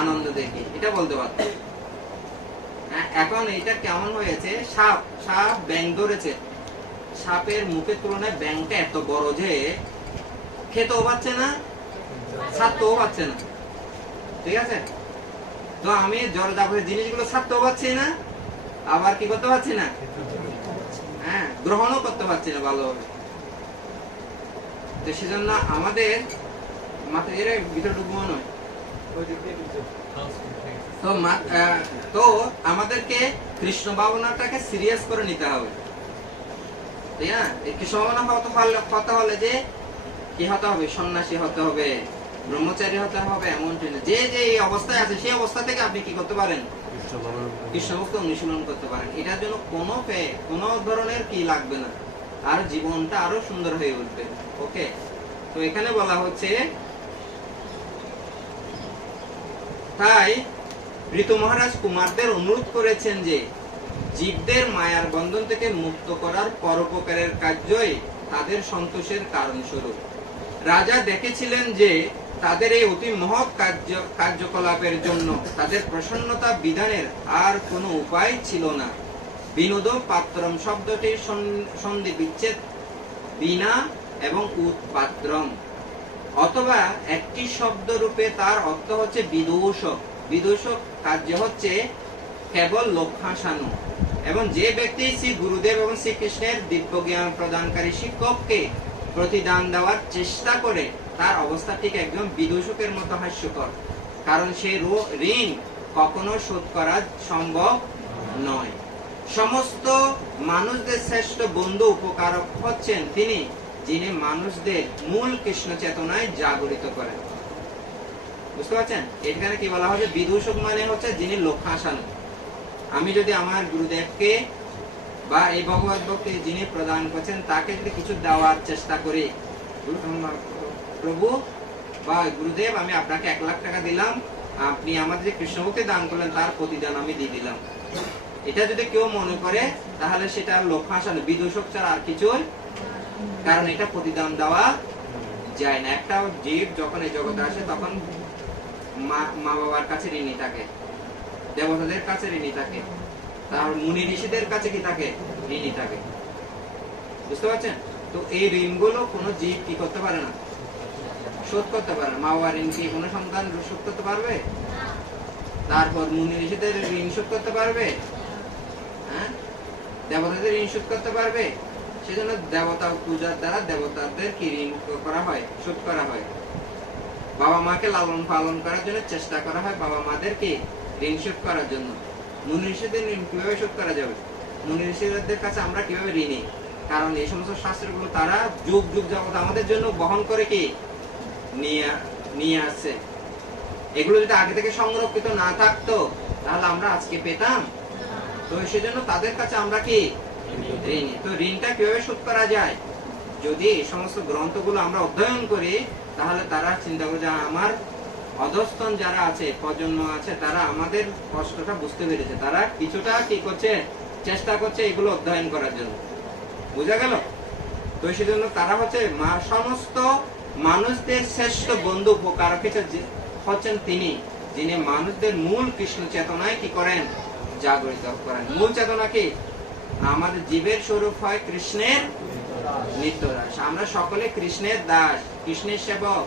আনন্দ দেখি, এটা বলতে পারতাম। এখন এটা কেমন হয়েছে, সাপ ব্যাঙ ধরেছে, সাপের মুখের তুলনায় ব্যাঙটা এত বড় যে খেতেও পাচ্ছে না, ছাড়তেও পাচ্ছে না, ঠিক আছে। তো আমি জড়জাগতিক জিনিসগুলো ছাড়তেও পারছি না, আবার কি করতে পারছি না, হ্যাঁ গ্রহণও করতে পারছি না ভালোভাবে। তো সেজন্য আমাদের মাথায় এর ভিতরে ঢুকবো নয়, তো আমাদেরকে কৃষ্ণ ভাবনাটাকে সিরিয়াস করে নিতে হবে, তাই না? কৃষ্ণ ভাবনা হতে হলে যে কি হতে হবে, সন্ন্যাসী হতে হবে, ব্রহ্মচারী হতে হবে এমনটি না। যে যে অবস্থায় আছে সেই অবস্থা থেকে আপনি কি করতে পারেন, কৃষ্ণ ভক্তি অনুশীলন করতে পারেন। এটার জন্য কোনো ধরনের কি লাগবে না, আর জীবনটা আরো সুন্দর হয়ে উঠবে। ওকে, তো এখানে বলা হচ্ছে, তাই ঋতু মহারাজ কুমারদের অনুরোধ করেছেন যে জীবদের মায়ার বন্ধন থেকে মুক্ত করার পরোপকারের কার্যই তাদের সন্তোষের কারণ স্বরূপ। রাজা দেখেছিলেন যে তাদের এই অতি মহৎ কার্যকলাপের জন্য তাদের প্রসন্নতা বিধানের আর কোনো উপায় ছিল না। বিনোদ পাত্রম শব্দটির সন্ধি বিচ্ছেদ বিনা এবং উৎপাত্রম, অথবা একটি শব্দ রূপে তার অর্থ হচ্ছে বিদূষক। বিদূষক কার্য হচ্ছে কেবল লক্ষ্যাসানু, এবং যে ব্যক্তি শ্রী গুরুদেব এবং শ্রীকৃষ্ণের দিব্য জ্ঞান প্রদানকারী শিক্ষককে প্রতিদান দেওয়ার চেষ্টা করে, তার অবস্থা ঠিক একদম বিদূষকের মতো হাস্যকর, কারণ সে ঋণ কখনো শোধ করা সম্ভব নয়। সমস্ত মানুষদের শ্রেষ্ঠ বন্ধু উপকারক হচ্ছেন তিনি, যিনি মানুষদের মূল কৃষ্ণ চেতনায় জাগরিত করেন। বুঝতে পারছেন? এখানে কি বলা হচ্ছে, বিদূষক মানে হচ্ছে যিনি লক্ষ্য আসানো। আমি যদি আমার গুরুদেবকে বা এই ভগবত ভক্তি যিনি প্রদান করছেন তাকে যদি কিছু দেওয়ার চেষ্টা করি, প্রভু বা গুরুদেব আমি আপনাকে 1 লাখ টাকা দিলাম, আপনি আমাদের যে কৃষ্ণ ভক্তি দান করলেন তার প্রতিদান আমি দিয়ে দিলাম, এটা যদি কেউ মনে করে তাহলে সেটা লক্ষ্য আসানো, বিদূষক ছাড়া আর কিছুই, কারণ এটা প্রতিদান দেওয়া যায় না। একটা জীব যখন এই জগতে আসে তখন মা বাবার কাছে ঋণী থাকে, দেবতাদের কাছে ঋণী থাকে, তার মুনি ঋষিদের কাছে কি থাকে, ঋণী থাকে। বুঝতে পারছেন? তো এই ঋণগুলো কোনো জীব কি করতে পারে না, শোধ করতে পারে না। মা বাবার ঋণ কি কোনো সন্তান শোধ করতে পারবে? তারপর মুনি ঋষিদের ঋণ শোধ করতে পারবে? হ্যাঁ, দেবতাদের ঋণ শোধ করতে পারবে? সেজন্য দেবতা পূজার দ্বারা দেবতাদের কি ঋণ করা হয়, শোধ করা হয়। বাবা মাকে লালন পালন করার জন্য চেষ্টা করা হয়, বাবা মাদেরকে ঋণ শোধ করার জন্য। মুনি ঋষিদের ঋণ কিভাবে শোধ করা যাবে? মুনি ঋষিদের কাছে আমরা কিভাবে ঋণী? কারণ এই সমস্ত শাস্ত্রগুলো তারা যুগ যুগ যাবত আমাদের জন্য বহন করে কি নিয়ে আসছে। এগুলো যদি আগে থেকে সংরক্ষিত না থাকতো তাহলে আমরা আজকে পেতাম? তো সেজন্য তাদের কাছে আমরা কি ঋণী। তো ঋণটা কিভাবে শোধ করা যায়? যদি এই সমস্ত গ্রন্থগুলো আমরা অধ্যয়ন করি তাহলে তারা চিন্তা করে, আমার অধস্তন যারা আছে, প্রজন্ম আছে, তারা আমাদের কষ্টটা বুঝতে পেরেছে, তারা কিছুটা কি করছে, চেষ্টা করছে এগুলো অধ্যয়ন করার জন্য। বুঝা গেল? তো সেজন্য তারা হচ্ছে সমস্ত মানুষদের শ্রেষ্ঠ বন্ধু উপকারক হচ্ছেন তিনি, যিনি মানুষদের মূল কৃষ্ণ চেতনায় কি করেন, জাগরিত করেন। মূল চেতনা কি? আমাদের জীবের স্বরূপ হয় কৃষ্ণের নিত্য দাস। আমরা সকলে কৃষ্ণের দাস, কৃষ্ণের সেবক।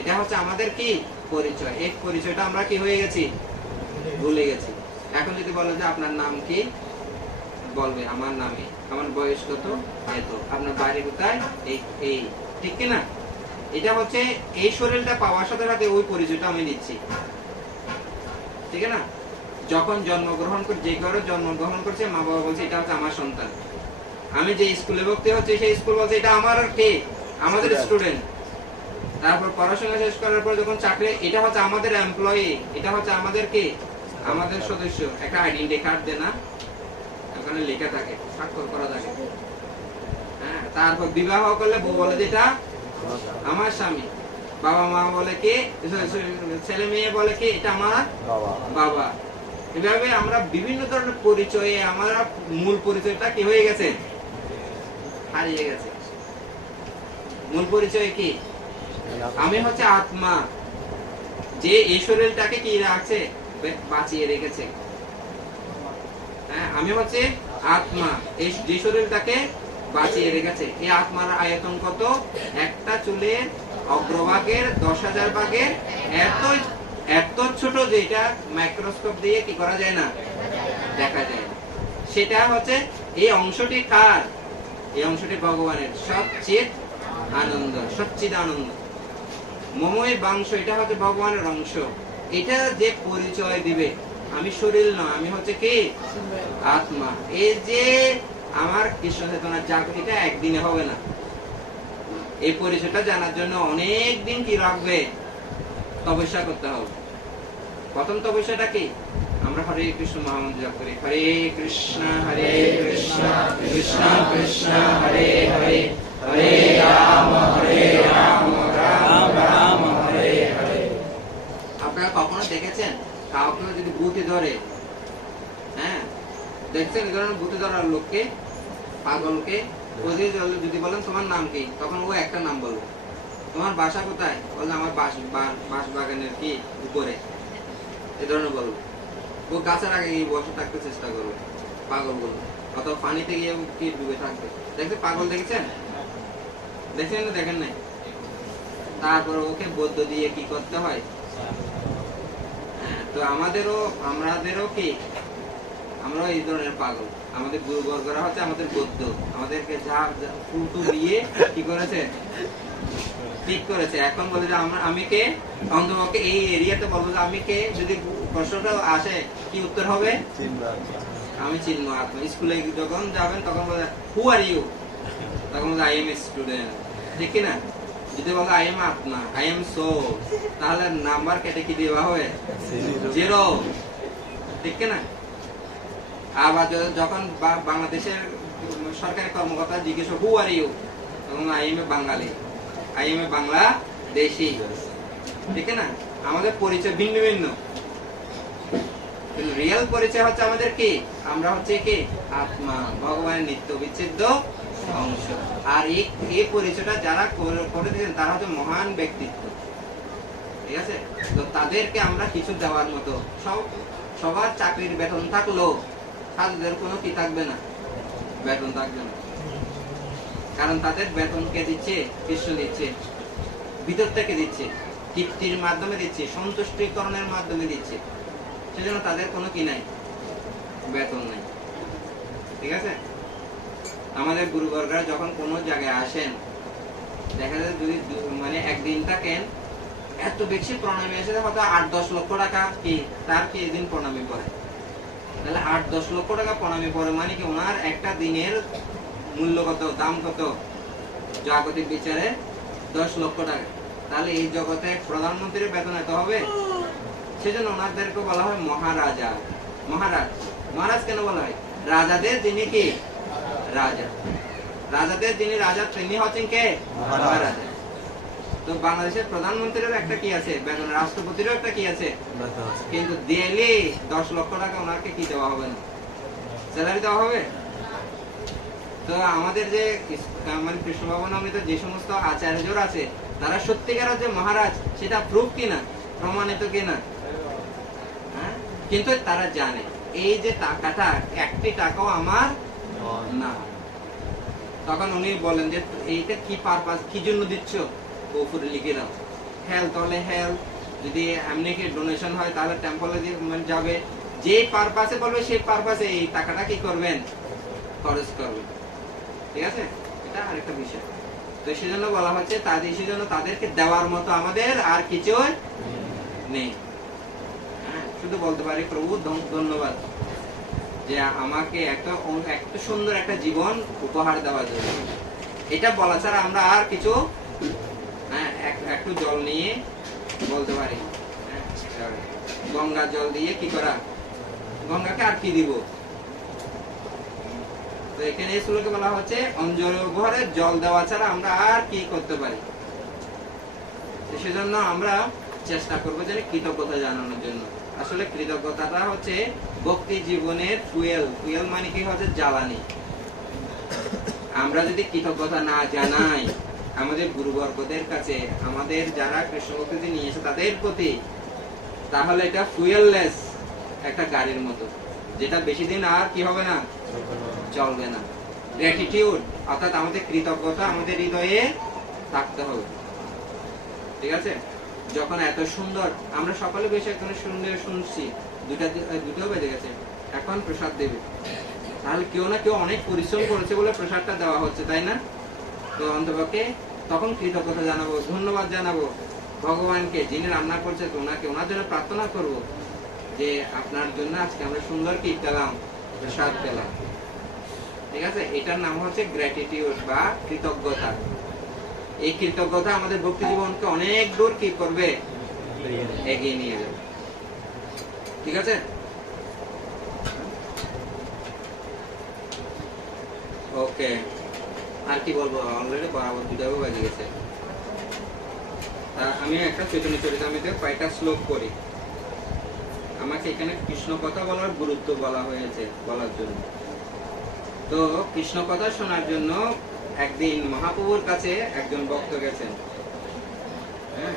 এটা হচ্ছে আমাদের কি পরিচয়। এই পরিচয়টা আমরা কি হয়ে গেছি, ভুলে গেছি। এখন যদি বলো যে আপনার নাম কি, বলবে আমার নামে, আমার বয়স কত, এত, আপনার বাড়ি কোথায়, এই, ঠিক কিনা? এটা হচ্ছে এই শরীরটা পাওয়ার সাথে সাথে ওই পরিচয়টা আমি দিচ্ছি, ঠিক না? যখন জন্মগ্রহণ করে, যে ঘরে জন্মগ্রহণ করছে, মা বাবা বলছে এটা হচ্ছে আমার সন্তান। আমি যে স্কুলে ভর্তি হচ্ছে সেই স্কুল বলছে এটা আমার কে, আমাদের স্টুডেন্ট। তারপর পড়াশোনা শেষ করার পর যখন চাকরি, এটা হচ্ছে আমাদের এমপ্লয়ি, এটা হচ্ছে আমাদের কে, আমাদের সদস্য। একটা আইডেন্টি কার্ড দেয় না, ওখানে লেখা থাকে, স্বাক্ষর করা থাকে। হ্যাঁ, তারপর বিবাহ করলে বউ বলে যেটা আমার স্বামী, বাবা মা বলে কে, ছেলে মেয়ে বলে কে, এটা আমার বাবা। এভাবে আমরা বিভিন্ন ধরনের পরিচয়ে আমার মূল পরিচয়টা কি হয়ে গেছে, হারিয়ে গেছে। মূল পরিচয় কি? আমি হচ্ছে আত্মা, যে এই শরীরটাকে কি রাখছে, বাঁচিয়ে রেখেছে। হ্যাঁ, আমি হচ্ছে আত্মা, এই যে শরীরটাকে বাঁচিয়ে রেখেছে। এই আত্মার আয়তন কত? একটা চুলের অগ্রভাগের 10,000 ভাগের এত ছোট, যেটা মাইক্রোস্কোপ দিয়ে কি করা যায় না, দেখা যায়। সেটা হচ্ছে এই অংশটি কার? এই অংশটি ভগবানের। সবচেয়ে আনন্দ, সবচেয়ে আনন্দ মময় বাংশ, এটা হচ্ছে ভগবানের অংশ। এটা যে পরিচয় দিবে, আমি শরীর নয়, আমি হচ্ছে কি আত্মা। এই যে আমার কৃষ্ণ চেতনার জাগরণ, এটা একদিনে হবে না। এই পরিচয়টা জানার জন্য অনেক দিন কি রাখবে, তপস্যা করতে হবে। প্রথম তপস্যাটা কি? আমরা হরে কৃষ্ণ মহামন্ত্র জপ করি, হরে কৃষ্ণ কৃষ্ণ কৃষ্ণ হরে হরে, হরে রাম রাম রাম হরে হরে। আপনারা কখনো দেখেছেন কাউকে যদি ভূতে ধরে? হ্যাঁ, দেখছেন এই ধরনের ভূতে ধরার লোককে, পাগলকে, যদি বলেন তোমার নাম কি, তখন ও একটা নাম বলবে। তোমার বাসা কোথায়? বললে আমার বাস বাগানের কি উপরে, এই ধরনের বলবে। ও গাছের আগে গিয়ে বসে থাকতে চেষ্টা করবে, পাগল বলবে। অথবা পানিতে গিয়ে কি ডুবে থাকবে। দেখছেন পাগল? দেখেছেন? দেখছেন না দেখেন নাই? তারপর ওকে বৌদ্ধ দিয়ে কি করতে হয়। তো আমাদেরও কি, আমরাও এই ধরনের পাগল। আমাদের গুরুবর্গরা হচ্ছে আমাদের বৌদ্ধ, আমাদেরকে যা ফুটু দিয়ে কি করেছে, ঠিক করেছে। এখন বলে যে আমি কে, অন্তপক্ষে এই এরিয়াতে বলবো যে আমি কে, যদি প্রশ্নটা আসে কি উত্তর হবে, আমি চিহ্ন আত্মা। স্কুলে যখন যাবেন তখন বলে হু আর ইউ, তখন বলে আই এম এ স্টুডেন্ট, ঠিক কিনা? যদি বলো আই এম আত্মা, আই এম সোল, তাহলে নাম্বার কেটে কি দেওয়া হবে? 0, ঠিক না? আবার যখন বাংলাদেশের সরকারি কর্মকর্তা জিজ্ঞেস হু আর ইউ, তখন I am a Bangali, I am a Bangladeshi, ঠিক না? আমাদের পরিচয় ভিন্ন ভিন্ন, কিন্তু রিয়েল পরিচয় হচ্ছে আমাদের কি? আমরা হচ্ছে কি? আত্মা, ভগবানের নিত্য বিচ্ছেদ্য অংশ। আর এই পরিচয়টা যারা করে দিয়েছেন তারা হচ্ছে মহান ব্যক্তিত্ব, ঠিক আছে? তো তাদেরকে আমরা কিছু দেওয়ার মতো, সবার চাকরির বেতন থাকলো, তাদের কোনো কি থাকবে না? বেতন থাকবে না। কারণ তাদের বেতন কে দিচ্ছে? কৃষ্ণ দিচ্ছে, ভিতর থেকে দিচ্ছে, তৃপ্তির মাধ্যমে দিচ্ছে, সন্তুষ্টিকরণের মাধ্যমে দিচ্ছে। সেজন্য তাদের কোনো কি নাই? বেতন নাই, ঠিক আছে? আমাদের গুরুবর্গরা যখন কোনো জায়গায় আসেন, দেখা যায় যদি মানে একদিন থাকেন, এত বেশি প্রণামী এসে হয়তো 8-10 লক্ষ টাকা কি তার কি এদিন প্রণামী পড়ে। তাহলে 8-10 লক্ষ টাকা প্রণামী পড়ে মানে কি ওনার একটা দিনের মূল্য কত, দাম কত? জাগতিক বিচারে 10 লক্ষ টাকা। তাহলে এই জগতে প্রধানমন্ত্রীর বেতন এত হবে? সেজন্য ওনাদেরকে বলা হয় মহারাজা, মহারাজ। মহারাজ কেন বলা হয়? রাজাদের যিনি কি? রাজা। রাজাদের যিনি রাজা তিনি হচ্ছেন কে? মহারাজা। তো বাংলাদেশের প্রধানমন্ত্রীর একটা কি আছে? বেতন। রাষ্ট্রপতিরও একটা কি আছে? কিন্তু ডেইলি 10 লক্ষ টাকা ওনাকে কি দেওয়া হবে না? স্যালারি দেওয়া হবে? তো আমাদের যে মানে কৃষ্ণ ভবনামৃত যে সমস্ত আচার্যরা আছে, তারা সত্যিকার যে মহারাজ, সেটা প্রুফ কিনা? প্রমাণিত কিনা? কিন্তু তারা জানে এই যে টাকাটা একটি টাকাও আমার না। তখন উনি বলেন যে এইটা কি পারপাস, কি জন্য দিচ্ছ? উপরে লিখে দাও। হেলথ হলে হেলথ, যদি এমনি কি ডোনেশন হয় তাহলে টেম্পলে যাবে। যে পারপাসে বলবে সেই পারপাসে এই টাকাটা কি করবেন? খরচ করবেন, ঠিক আছে? এটা আরেকটা বিষয়। তো সেজন্য বলা হচ্ছে তাদের, সেজন্য তাদেরকে দেওয়ার মতো আমাদের আর কিছু নেই। শুধু বলতে পারি প্রভু ধন্যবাদ যে আমাকে একটা সুন্দর একটা জীবন উপহার দেওয়ার জন্য। এটা বলা ছাড়া আমরা আর কিছু একটু জল নিয়ে বলতে পারি, গঙ্গা জল দিয়ে কি করা? গঙ্গাকে আর কি দিব? তো এখানে এই শ্লোকে বলা হচ্ছে অঞ্জল উপহারে জল দেওয়া ছাড়া আমরা আর কি করতে পারি। সেজন্য আমরা চেষ্টা করবো যে কৃতজ্ঞতা জানানোর জন্য। আসলে কৃতজ্ঞতাটা হচ্ছে ভক্তি জীবনের ফুয়েল। ফুয়েল মানে কি হচ্ছে? জ্বালানি। আমরা যদি কৃতজ্ঞতা না জানাই আমাদের গুরুবর্গদের কাছে, আমাদের যারা কৃষ্ণ ভক্তি নিয়ে এসে তাদের প্রতি, তাহলে এটা ফুয়েললেস একটা গাড়ির মতো, যেটা বেশি দিন আর কি হবে না? চলবে না। গ্র্যাটিটিউড অর্থাৎ আমাদের কৃতজ্ঞতা আমাদের হৃদয়ে থাকতে হবে, ঠিক আছে? যখন এত সুন্দর আমরা সকলে বেশি এখানে শুনছি, দুটো বেজে গেছে, এখন প্রসাদ দেবে, তাহলে কেউ না কেউ অনেক পরিশ্রম করেছে বলে প্রসাদটা দেওয়া হচ্ছে, তাই না? তো অন্তপক্ষে তখন কৃতজ্ঞতা জানাবো, ধন্যবাদ জানাবো ভগবানকে, যিনি রান্না করছে, তো ওনার জন্য প্রার্থনা করব যে আপনার জন্য আজকে আমরা সুন্দর কি পেলাম? প্রসাদ পেলাম, ঠিক আছে? এটার নাম হচ্ছে গ্র্যাটিটিউড বা কৃতজ্ঞতা। এই কৃতজ্ঞতা আমাদের ভক্তি জীবনকে অনেক দূর কি করবে? এগিয়ে নিয়ে যাবে, ঠিক আছে? ওকে, আর কি বলবো? অলরেডি বরাবর 2টা বেজে গেছে। আমি একটা চৈতন্য চরিতামৃতে কয়েকটা শ্লোক করি। আমাকে এখানে কৃষ্ণ কথা বলার গুরুত্ব বলা হয়েছে বলার জন্য। তো কৃষ্ণ কথা শোনার জন্য একদিন মহাপ্রভুর কাছে একজন ভক্ত গেছেন। হ্যাঁ,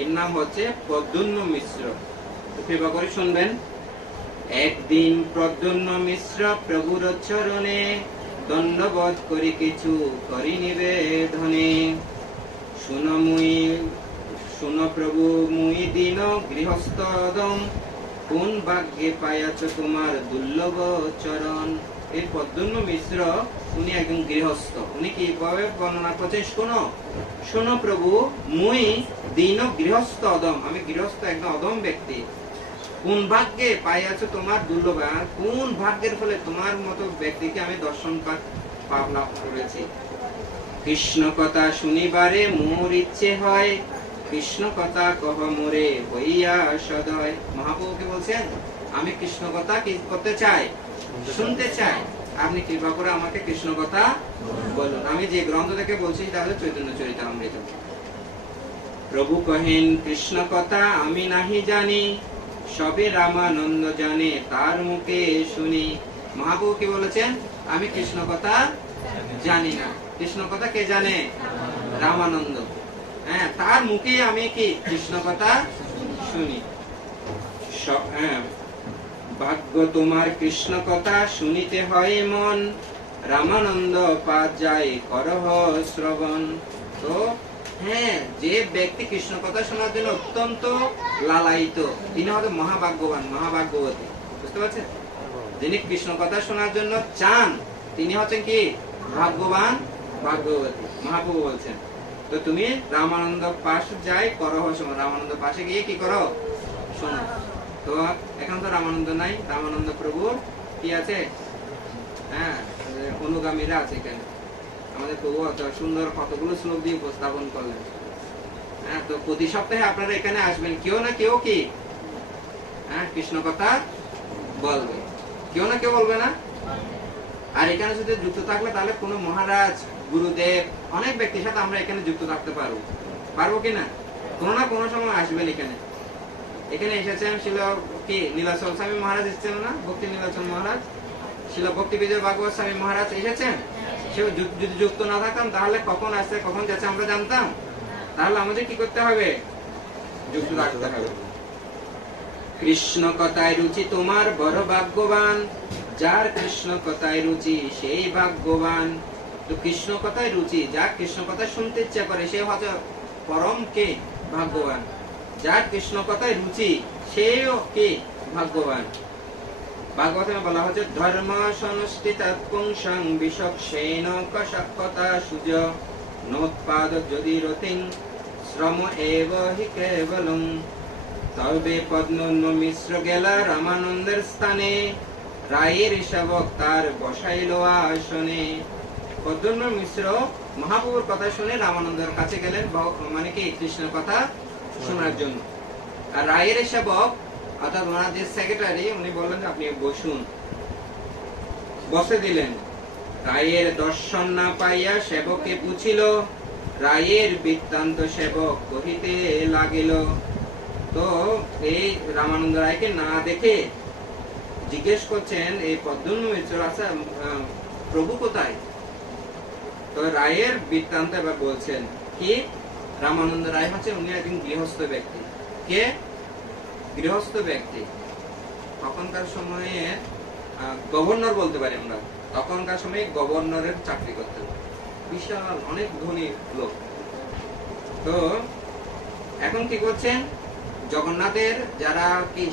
এর নাম হচ্ছে প্রদ্যুম্ন মিশ্র। কৃপা করে শুনবেন। একদিন প্রদ্যুম্ন মিশ্র প্রভুর চরণে দণ্ডবোধ করি কিছু করি নিবেদনে। শুনো প্রভু মুই দিন গৃহস্থদম, কোন ভাগ্যে পাইয়াছ তোমার দুর্লভ চরণ। এই প্রদ্যুম্ন মিশ্র উনি একজন গৃহস্থ। উনি কিভাবে বর্ণনা করছেন? শোনো প্রভু, মুই দিন গৃহস্থ অদম, আমি গৃহস্থ একজন অদম ব্যক্তি। কোন ভাগ্যে পাইয়াছ তোমার দুর্লভ, কোন ভাগ্যের ফলে তোমার মতো ব্যক্তিকে আমি দর্শন লাভ করেছি। কৃষ্ণ কথা শুনিবারে মোর ইচ্ছে হয়, কৃষ্ণ কথা কহ মোরে হইয়া সদয়। মহাপ্রভুকে বলছেন আমি কৃষ্ণ কথা কি করতে চাই? শুনতে চাই। আপনি কৃপা করে আমাকে কৃষ্ণ কথা বলুন। আমি যে গ্রন্থ থেকে বলছি তাহলে চৈতন্য চরিতামৃত। প্রভু কহেন কৃষ্ণ কথা আমি নাহি জানি, সবে রামানন্দ জানে তার মুখে শুনি। মহাপ্রভু কি বলেছেন? আমি কৃষ্ণ কথা জানি না। কৃষ্ণ কথা কে জানে? রামানন্দ। হ্যাঁ, তার মুখে আমি কি কৃষ্ণ কথা শুনি। ভাগ্য তোমার কৃষ্ণ কথা শুনিতে হয় মন, রামানন্দ পাদ যায় করহ শ্রবণ। তো হ্যাঁ, যে ব্যক্তি কৃষ্ণ কথা শোনার জন্য অত্যন্ত লালায়িত তিনি হয়তো মহাভাগ্যবান, মহাভাগ্যবতী। বুঝতে পারছেন? যিনি কৃষ্ণ কথা শোনার জন্য চান তিনি হচ্ছেন কি ভাগ্যবান, ভাগ্যবতী। মহাপ্রভু বলছেন তো তুমি রামানন্দ পাশ যাই করহ শোনো। রামানন্দ পাশে গিয়ে কি করো? শোনো। তো এখন তো রামানন্দ নাই, রামানন্দ প্রভুর কি আছে? হ্যাঁ, অনুগামীরা আছে এখানে। আমাদের প্রভু সুন্দর কতগুলো শ্লোক দিয়ে উপস্থাপন করলেন। হ্যাঁ, তো প্রতি সপ্তাহে আপনারা এখানে আসবেন, কেউ না কেউ কি হ্যাঁ কৃষ্ণ কথা বলবে, কেউ না কেউ বলবে না। আর এখানে যদি যুক্ত থাকলে তাহলে কোনো মহারাজ, গুরুদেব, অনেক ব্যক্তির সাথে আমরা এখানে যুক্ত থাকতে পারবো কিনা? কোনো না কোনো সময় আসবেন এখানে। এখানে এসেছেন শিল কি নীলাচল স্বামী মহারাজ এসেছেন না? ভক্তি নীলাচল মহারাজ, শিল ভক্তি বিজয় ভাগবত স্বামী মহারাজ এসেছেন। সে যদি যুক্ত না থাকতাম তাহলে কখন আসছে কখন যাচ্ছে আমরা জানতাম? তাহলে আমাদের কি করতে হবে? যুক্ত থাকতে হবে। কৃষ্ণ কথায় রুচি তোমার বড় ভাগ্যবান, যার কৃষ্ণ কথায় রুচি সেই ভাগ্যবান। তো কৃষ্ণ কথায় রুচি, যার কৃষ্ণ কথা শুনতে ইচ্ছা করে সে হচ্ছে পরম কে ভাগ্যবান। যার কৃষ্ণ কথায় রুচি সেও কে ভাগ্যবান। ভাগবতে বলা হচ্ছে ধর্ম সংস্থিতাৎ পুংসাং বিচক্ষণেন কশাক্কতা সুজ নোৎপাদ যদি রতিং শ্রম এব হি কেবলং। তবে পদ্মন্ন মিশ্র গেলা রামানন্দের স্থানে, রায়ের সেবক তার বসাইল আসনে। পদ্মন্ন মিশ্র মহাপ্রভুর কথা শুনে রামানন্দের কাছে গেলেন, মানে কি কৃষ্ণের কথা শোনার জন্য। আর রায়ের সেবক অর্থাৎ ওনার যে সেক্রেটারি উনি বললেন আপনি বসুন, বসে দিলেন। রায়ের দর্শন না পাইয়া সেবকে পুছিল, রায়ের বৃত্তান্ত সেবক কহিতে লাগিল। তো এই রামানন্দ রায়কে না দেখে জিজ্ঞেস করছেন এই পদ্মন্ন মিশ্র আচ্ছা প্রভু কোথায়? তো রায়ের বৃত্তান্ত এবার বলছেন কি রামানন্দ রায় হচ্ছে উনি একজন গৃহস্থ ব্যক্তি। কে? গৃহস্থ ব্যক্তি। তখনকার সময়ে গভর্নর বলতে পারি আমরা, তখনকার সময়ে গভর্নরের চাকরি করতেন, বিশাল অনেক ধনী লোক। তো এখন কি করছেন? জগন্নাথের যারা কি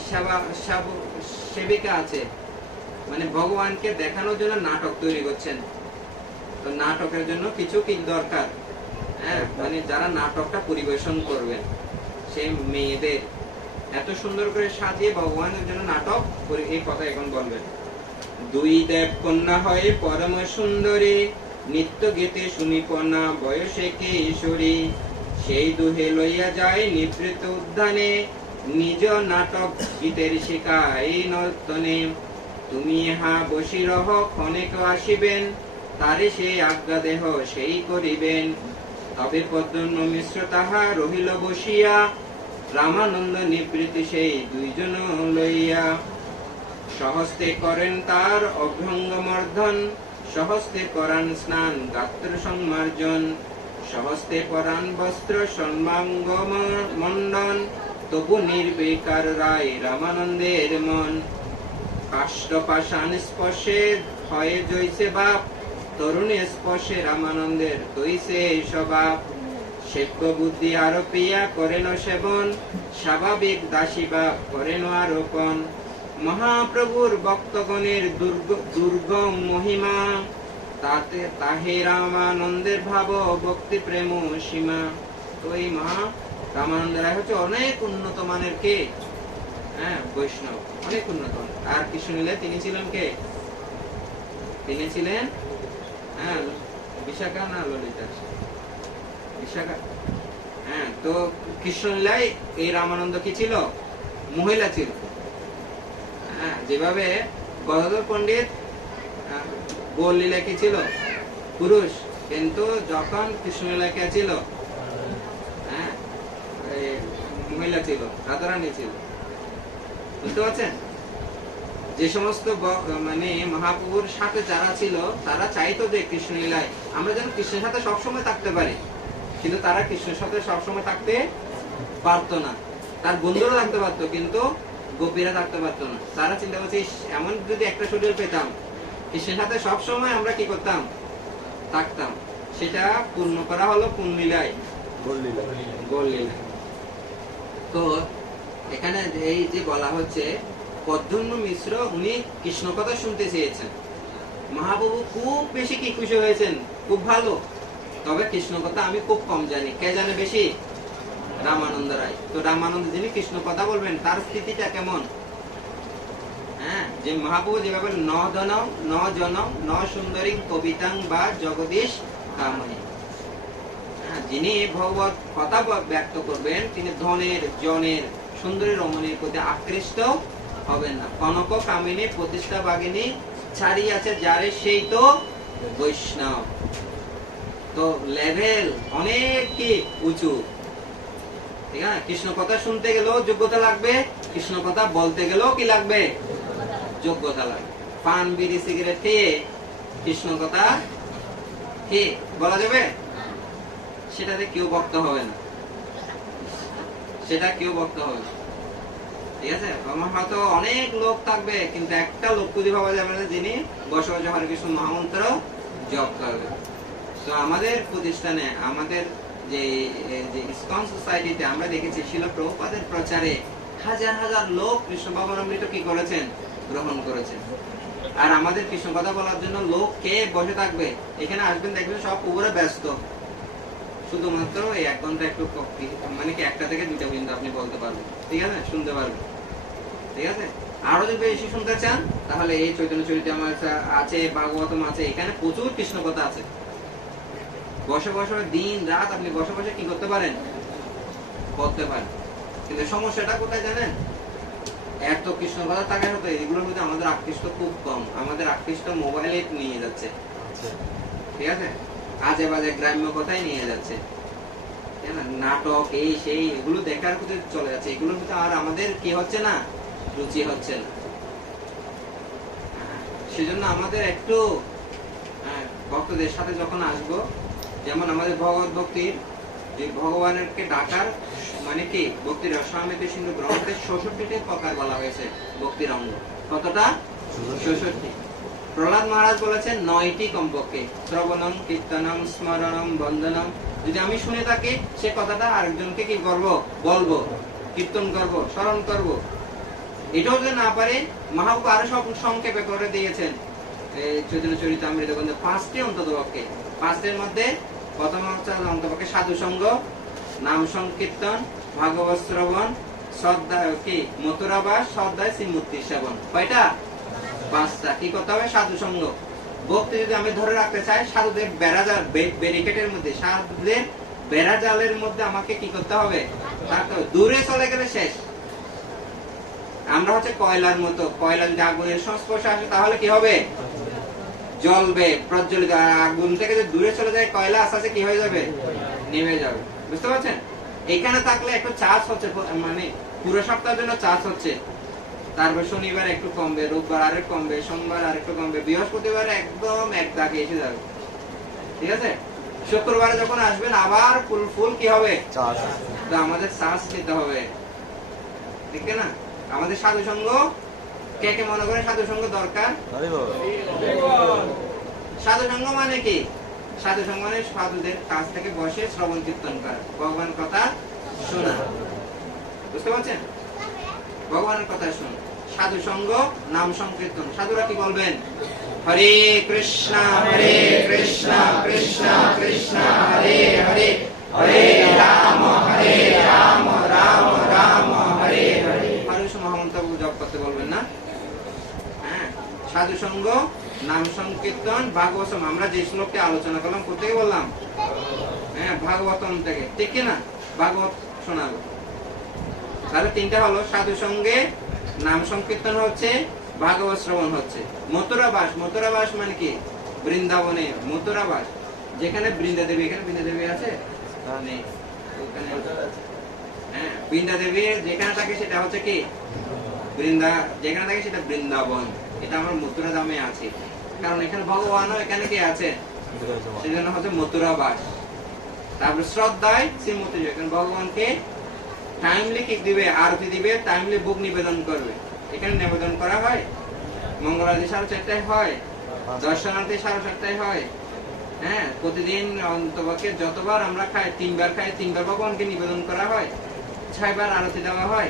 সেবিকা আছে, মানে ভগবানকে দেখানোর জন্য নাটক তৈরি করছেন। তো নাটকের জন্য কিছু কি দরকার, হ্যাঁ মানে যারা নাটকটা পরিবেশন করবেন সেই মেয়েদের এত সুন্দর করে সাজিয়ে ভগবানের জন্য নাটক করে এই কথা এখন বলবেন। দুই দেব কন্যা হয় পরম সুন্দরী, নিত্য গীতে শুনিপনা বয়সে কিশোরী। সেই দুহে লইয়া যায় নিবৃত উদ্যানে, নিজ নাটক গীতের শিখাই নর্তনে। তুমি ইহা বসি রহ ক্ষণেক আসিবেন, তারে সেই আজ্ঞা দেহ সেই করিবেন। তবে পদ্মন্ন মিশ্র তাহা রহিল বসিয়া, রামানন্দ নিবৃত্তি সেই দুইজন লইয়া। সহস্তে করেন তার অভ্যঙ্গ মর্ধন, সহস্তে করান স্নান গাত্র সংমার্জন। সহস্তে পরান বস্ত্র সর্বাঙ্গ মণ্ডন, তবু নির্বিকার রায় রামানন্দের মন। কাষ্ঠ পাষাণ স্পর্শে হয়ে জইছে বাপ, তরুণী স্পর্শে রামানন্দের তৈছে স্বভাব। সেব্য বুদ্ধি আরোপিয়া করেন সেবন, স্বাভাবিক দাসীবা করেন আরোপণ। মহাপ্রভুর ভক্তগণের দুর্গম মহিমা, তাতে তাহে রামানন্দের ভাব ভক্তি প্রেম সীমা। তো এই মহা রামানন্দ রায় হচ্ছে অনেক উন্নত মানের কে, হ্যাঁ বৈষ্ণব, অনেক উন্নত। আর কৃষ্ণ লীলায় তিনি ছিলেন কে? তিনি ছিলেন হ্যাঁ বিশাখা না ললিতা? বিশাখা। হ্যাঁ, তো কৃষ্ণলীলায় এই রামানন্দ কি ছিল? মহিলা ছিল। হ্যাঁ, যেভাবে গদাধর পণ্ডিত গোল লীলা কি ছিল? পুরুষ। কিন্তু যখন কৃষ্ণলীলা কে ছিল? হ্যাঁ, মহিলা ছিল, রাধারানী ছিল। বুঝতে পারছেন? যে সমস্ত মানে মহাপ্রভুর সাথে যারা ছিল তারা চাইতো যে কৃষ্ণলীলায় আমরা যেন কৃষ্ণের সাথে সবসময় থাকতে পারি, কিন্তু তারা কৃষ্ণের সাথে সবসময় থাকতে পারতো না। তার বন্ধুরা থাকতে পারতো, কিন্তু গোপীরা থাকতে পারতো না। তারা চিন্তা করছে এমন যদি একটা শরীর পেতাম, কৃষ্ণের সাথে সবসময় আমরা কি করতাম? থাকতাম। সেটা পূর্ণ করা হলো কোন লীলায়? গোল লীলায়। তো এখানে এই যে বলা হচ্ছে পদ্মন্য মিশ্র উনি কৃষ্ণ কথা শুনতে চেয়েছেন। মহাপ্রভু খুব বেশি কি খুশি হয়েছেন, খুব ভালো। তবে কৃষ্ণ কথা আমি খুব কম জানি। কে জানে বেশি? রামানন্দ রায়। তো রামানন্দ যিনি কৃষ্ণ কথা বলবেন তার স্থিতিটা কেমন? হ্যাঁ, যে মহাপ্রভু যেভাবে ন ধনম ন জনম ন সুন্দরী কবিতাং বা জগদীশ কামনে, যিনি ভগবত কথা ব্যক্ত করবেন তিনি ধনের জনের সুন্দরী রমণীর প্রতি আকৃষ্ট হবেন না। কনক কামিনী প্রতিষ্ঠা বাগিনী ছাড়িয়াছে যারে সেই তো বৈষ্ণব। তো লেভেল অনেক কি উঁচু। ঠিক আছে, কৃষ্ণ কথা শুনতে গেলেও যোগ্যতা লাগবে, কৃষ্ণ কথা বলতে গেলেও কি লাগবে? যোগ্যতা লাগবে। পান বিড়ি সিগারেট খেয়ে কৃষ্ণ কথা খেয়ে বলা যাবে? সেটাতে কেউ ভক্ত হবে না, সেটা কেউ ভক্ত হবে না। ঠিক আছে, আমার হয়তো অনেক লোক থাকবে, কিন্তু একটা লোক খুঁজে পাওয়া যাবে না যিনি বসে বসে হরে কৃষ্ণ মহামন্ত্র জপ করবে। তো আমাদের প্রতিষ্ঠানে, আমাদের যে ইসকন সোসাইটিতে আমরা দেখেছি শিল প্রভুপাদের প্রচারে হাজার হাজার লোক কৃষ্ণ ভাবামৃত কি করেছেন? গ্রহণ করেছেন। আর আমাদের কৃষ্ণ কথা বলার জন্য লোক কে বসে থাকবে? এখানে আসবেন, দেখবেন সব পুরো ব্যস্ত। শুধুমাত্র এই 1 ঘন্টা একটু মানে কি 1টা থেকে 2টা পর্যন্ত আপনি বলতে পারবেন। ঠিক আছে, শুনতে পারবেন। ঠিক আছে, আরো যদি বেশি শুনতে চান তাহলে এই চৈতন্য চরিতামৃত আছে, ভাগবতম আছে, এখানে প্রচুর কৃষ্ণ কথা আছে। বসে বসে দিন রাত আপনি বসে বসে কি করতে পারেন? বলতে পারেন। কিন্তু সমস্যাটা কোথায় জানেন? এত কৃষ্ণ কথা থাকার হতো এগুলোর মধ্যে আমাদের আকৃষ্ট খুব কম। আমাদের আকৃষ্ট মোবাইলে নিয়ে যাচ্ছে। ঠিক আছে, আজে বাজে গ্রাম্য কথাই নিয়ে যাচ্ছে। নাটক এই সেই এগুলো দেখার প্রতি চলে যাচ্ছে। এগুলোর মধ্যে আর আমাদের কি হচ্ছে না? রুচি হচ্ছে না। সেজন্য আমাদের একটু ভক্তদের সাথে যখন আসবো, যেমন আমাদের ভগবত ভক্তির যে ভগবানকে ডাকার মানে কি ভক্তির রসামৃত সিন্ধু গ্রন্থে 66টি প্রকার বলা হয়েছে ভক্তির অঙ্গ। কতটা? 66। প্রহ্লাদ মহারাজ বলেছেন 9টি কমপক্ষে। শ্রবণম কীর্তনম স্মরণম বন্দনম। যদি আমি শুনে থাকি সে কথাটা আরেকজনকে কি করব? বলবো, কীর্তন করব, স্মরণ করব। এটাও যদি না পারে মহাপ্রভু আরো সব সংক্ষেপে করে দিয়েছেন চৈতন্য চরিতামৃত গ্রন্থে 5টি অন্তত পক্ষে। 5টির মধ্যে প্রথম হচ্ছে অন্তপক্ষে সাধু সঙ্গ, নাম সংকীর্তন, ভাগবত শ্রবণ, শ্রদ্ধা কি মথুরাবাস, শ্রদ্ধায় শ্রীমূর্তি সেবন। কয়টা? 5টা। কি করতে হবে? সাধু সঙ্গ। ভক্তি যদি আমি ধরে রাখতে চাই, সাধুদের বেড়াজাল ব্যারিকেডের মধ্যে, সাধুদের বেড়াজালের মধ্যে আমাকে কি করতে হবে? দূরে চলে গেলে শেষ। আমরা হচ্ছে কয়লার মতো। কয়লা যদি আগুনের সংস্পর্শে আসে তাহলে কি হবে? জ্বলবে, প্রজ্বলিত। আগুন থেকে যদি দূরে চলে যায় কয়লা আস্তে আস্তে কি হয়ে যাবে? নেমে যাবে। বুঝতে পারছেন? এখানে থাকলে একটু চার্জ হচ্ছে, মানে পুরো সপ্তাহের জন্য চার্জ হচ্ছে। তারপর শনিবার একটু কমবে, রোববার আরেক কমবে, সোমবার আরেকটু কমবে, বৃহস্পতিবার একদম এক দাগে এসে যাবে। ঠিক আছে, শুক্রবারে যখন আসবেন আবার ফুল কি হবে? তো আমাদের চার্জ নিতে হবে। ঠিক না? আমাদের সাধু সঙ্গ কে কে মনে করে সাধু সঙ্গ দরকার? সাধু সঙ্গ মানে কি? সাধু সঙ্গ মানে সাধুদের কাছ থেকে বসে শ্রবণ কীর্তন করা, ভগবান কথা শোনা। বুঝতে পারছেন? ভগবানের কথা শুন। সাধু সঙ্গ, নাম সংকীর্তন। সাধুরা কি বলবেন? হরে কৃষ্ণ কৃষ্ণ কৃষ্ণ হরে হরে, হরে রাম রাম রাম হরে হরে। হরে মহামন্ত্র জপ করতে বলবেন না? হ্যাঁ, সাধু সঙ্গ নাম সংকীর্তন ভাগবতম। আমরা যে শ্লোকটি আলোচনা করলাম কোথেকে বললাম? হ্যাঁ, ভাগবতম থেকে, ঠিক কিনা? ভাগবত শোনাবো। তাহলে তিনটা হলো, সাধু সঙ্গে নাম সংকীর্তন হচ্ছে, ভাগবত শ্রবণ হচ্ছে। মথুরাবাস, মথুরাবাস মানে কি? বৃন্দাবনে মথুরাবাস, যেখানে বৃন্দা দেবী। এখানে বৃন্দা দেবী আছে? নেই। ওখানে হ্যাঁ, বৃন্দা দেবী যেখানে থাকে সেটা হচ্ছে কি? বৃন্দা। যেখানে থাকে সেটা বৃন্দাবন। এটা আমার মথুরা ধামে আছে, কারণ এখানে ভগবানও এখানে কি আছে, সেজন্য হচ্ছে মথুরাবাস। তারপরে শ্রদ্ধায় শ্রীমতী, এখানে ভগবানকে টাইমলি কি দিবে? আরতি দিবে, টাইমলি ভোগ নিবেদন করবে। এখানে নিবেদন করা হয়। মঙ্গলারতি 4:30 হয়, দর্শনার্থী 7:30 হয়। হ্যাঁ, প্রতিদিন অন্তপক্ষে যতবার আমরা খাই, 3বার খাই, 3বার ভগবানকে নিবেদন করা হয়। 6বার আরতি দেওয়া হয়,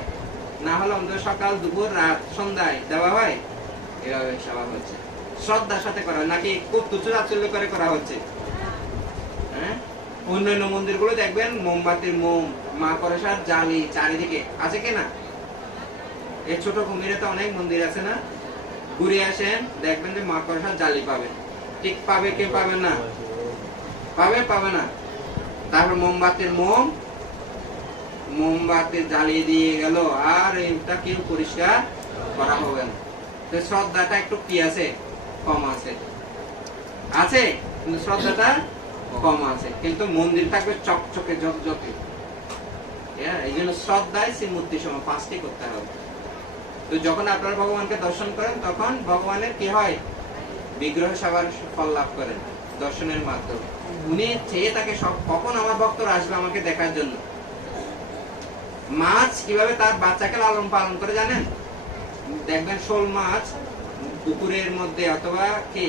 না হলে অন্তত সকাল, দুপুর, রাত, সন্ধ্যায় দেওয়া হয়। এভাবে সেবা হচ্ছে, শ্রদ্ধার সাথে করা হয়, নাকি খুব তুচ্ছ-তাচ্ছিল্য করে করা হচ্ছে। হ্যাঁ, অন্যান্য মন্দিরগুলো দেখবেন মোমবাতির মোম, মা কলসার জালি চারিদিকে আছে কিনা? এই ছোট কুমিরে তো অনেক মন্দির আছে না? ঘুরে আসেন, দেখবেন যে মা কলসার জালি পাবে। ঠিক পাবে, কে পাবে না? পাবে না। তারপর মোমবাতির মোম, মোমবাতি জ্বালিয়ে দিয়ে গেল, আর এটা কেউ পরিষ্কার করা হবে না। তো শ্রদ্ধাটা একটু কি আছে? কম আছে। আছে, কিন্তু শ্রদ্ধাটা কম আছে। কিন্তু মন্দির থাকবে চকচকে ঝকঝকে। এই জন্য শ্রদ্ধায় শ্রীমূর্তি সময় 5টি করতে হবে। তো যখন আপনারা ভগবানকে দর্শন করেন, তখন ভগবানের কি হয়? বিগ্রহ সেবার ফল লাভ করেন দর্শনের মাধ্যমে। উনি চেয়ে থাকে সব, কখন আমার ভক্তরা আসবে আমাকে দেখার জন্য। মাছ কিভাবে তার বাচ্চাকে লালন পালন করে জানেন? দেখবেন শোল মাছ পুকুরের মধ্যে অথবা কি,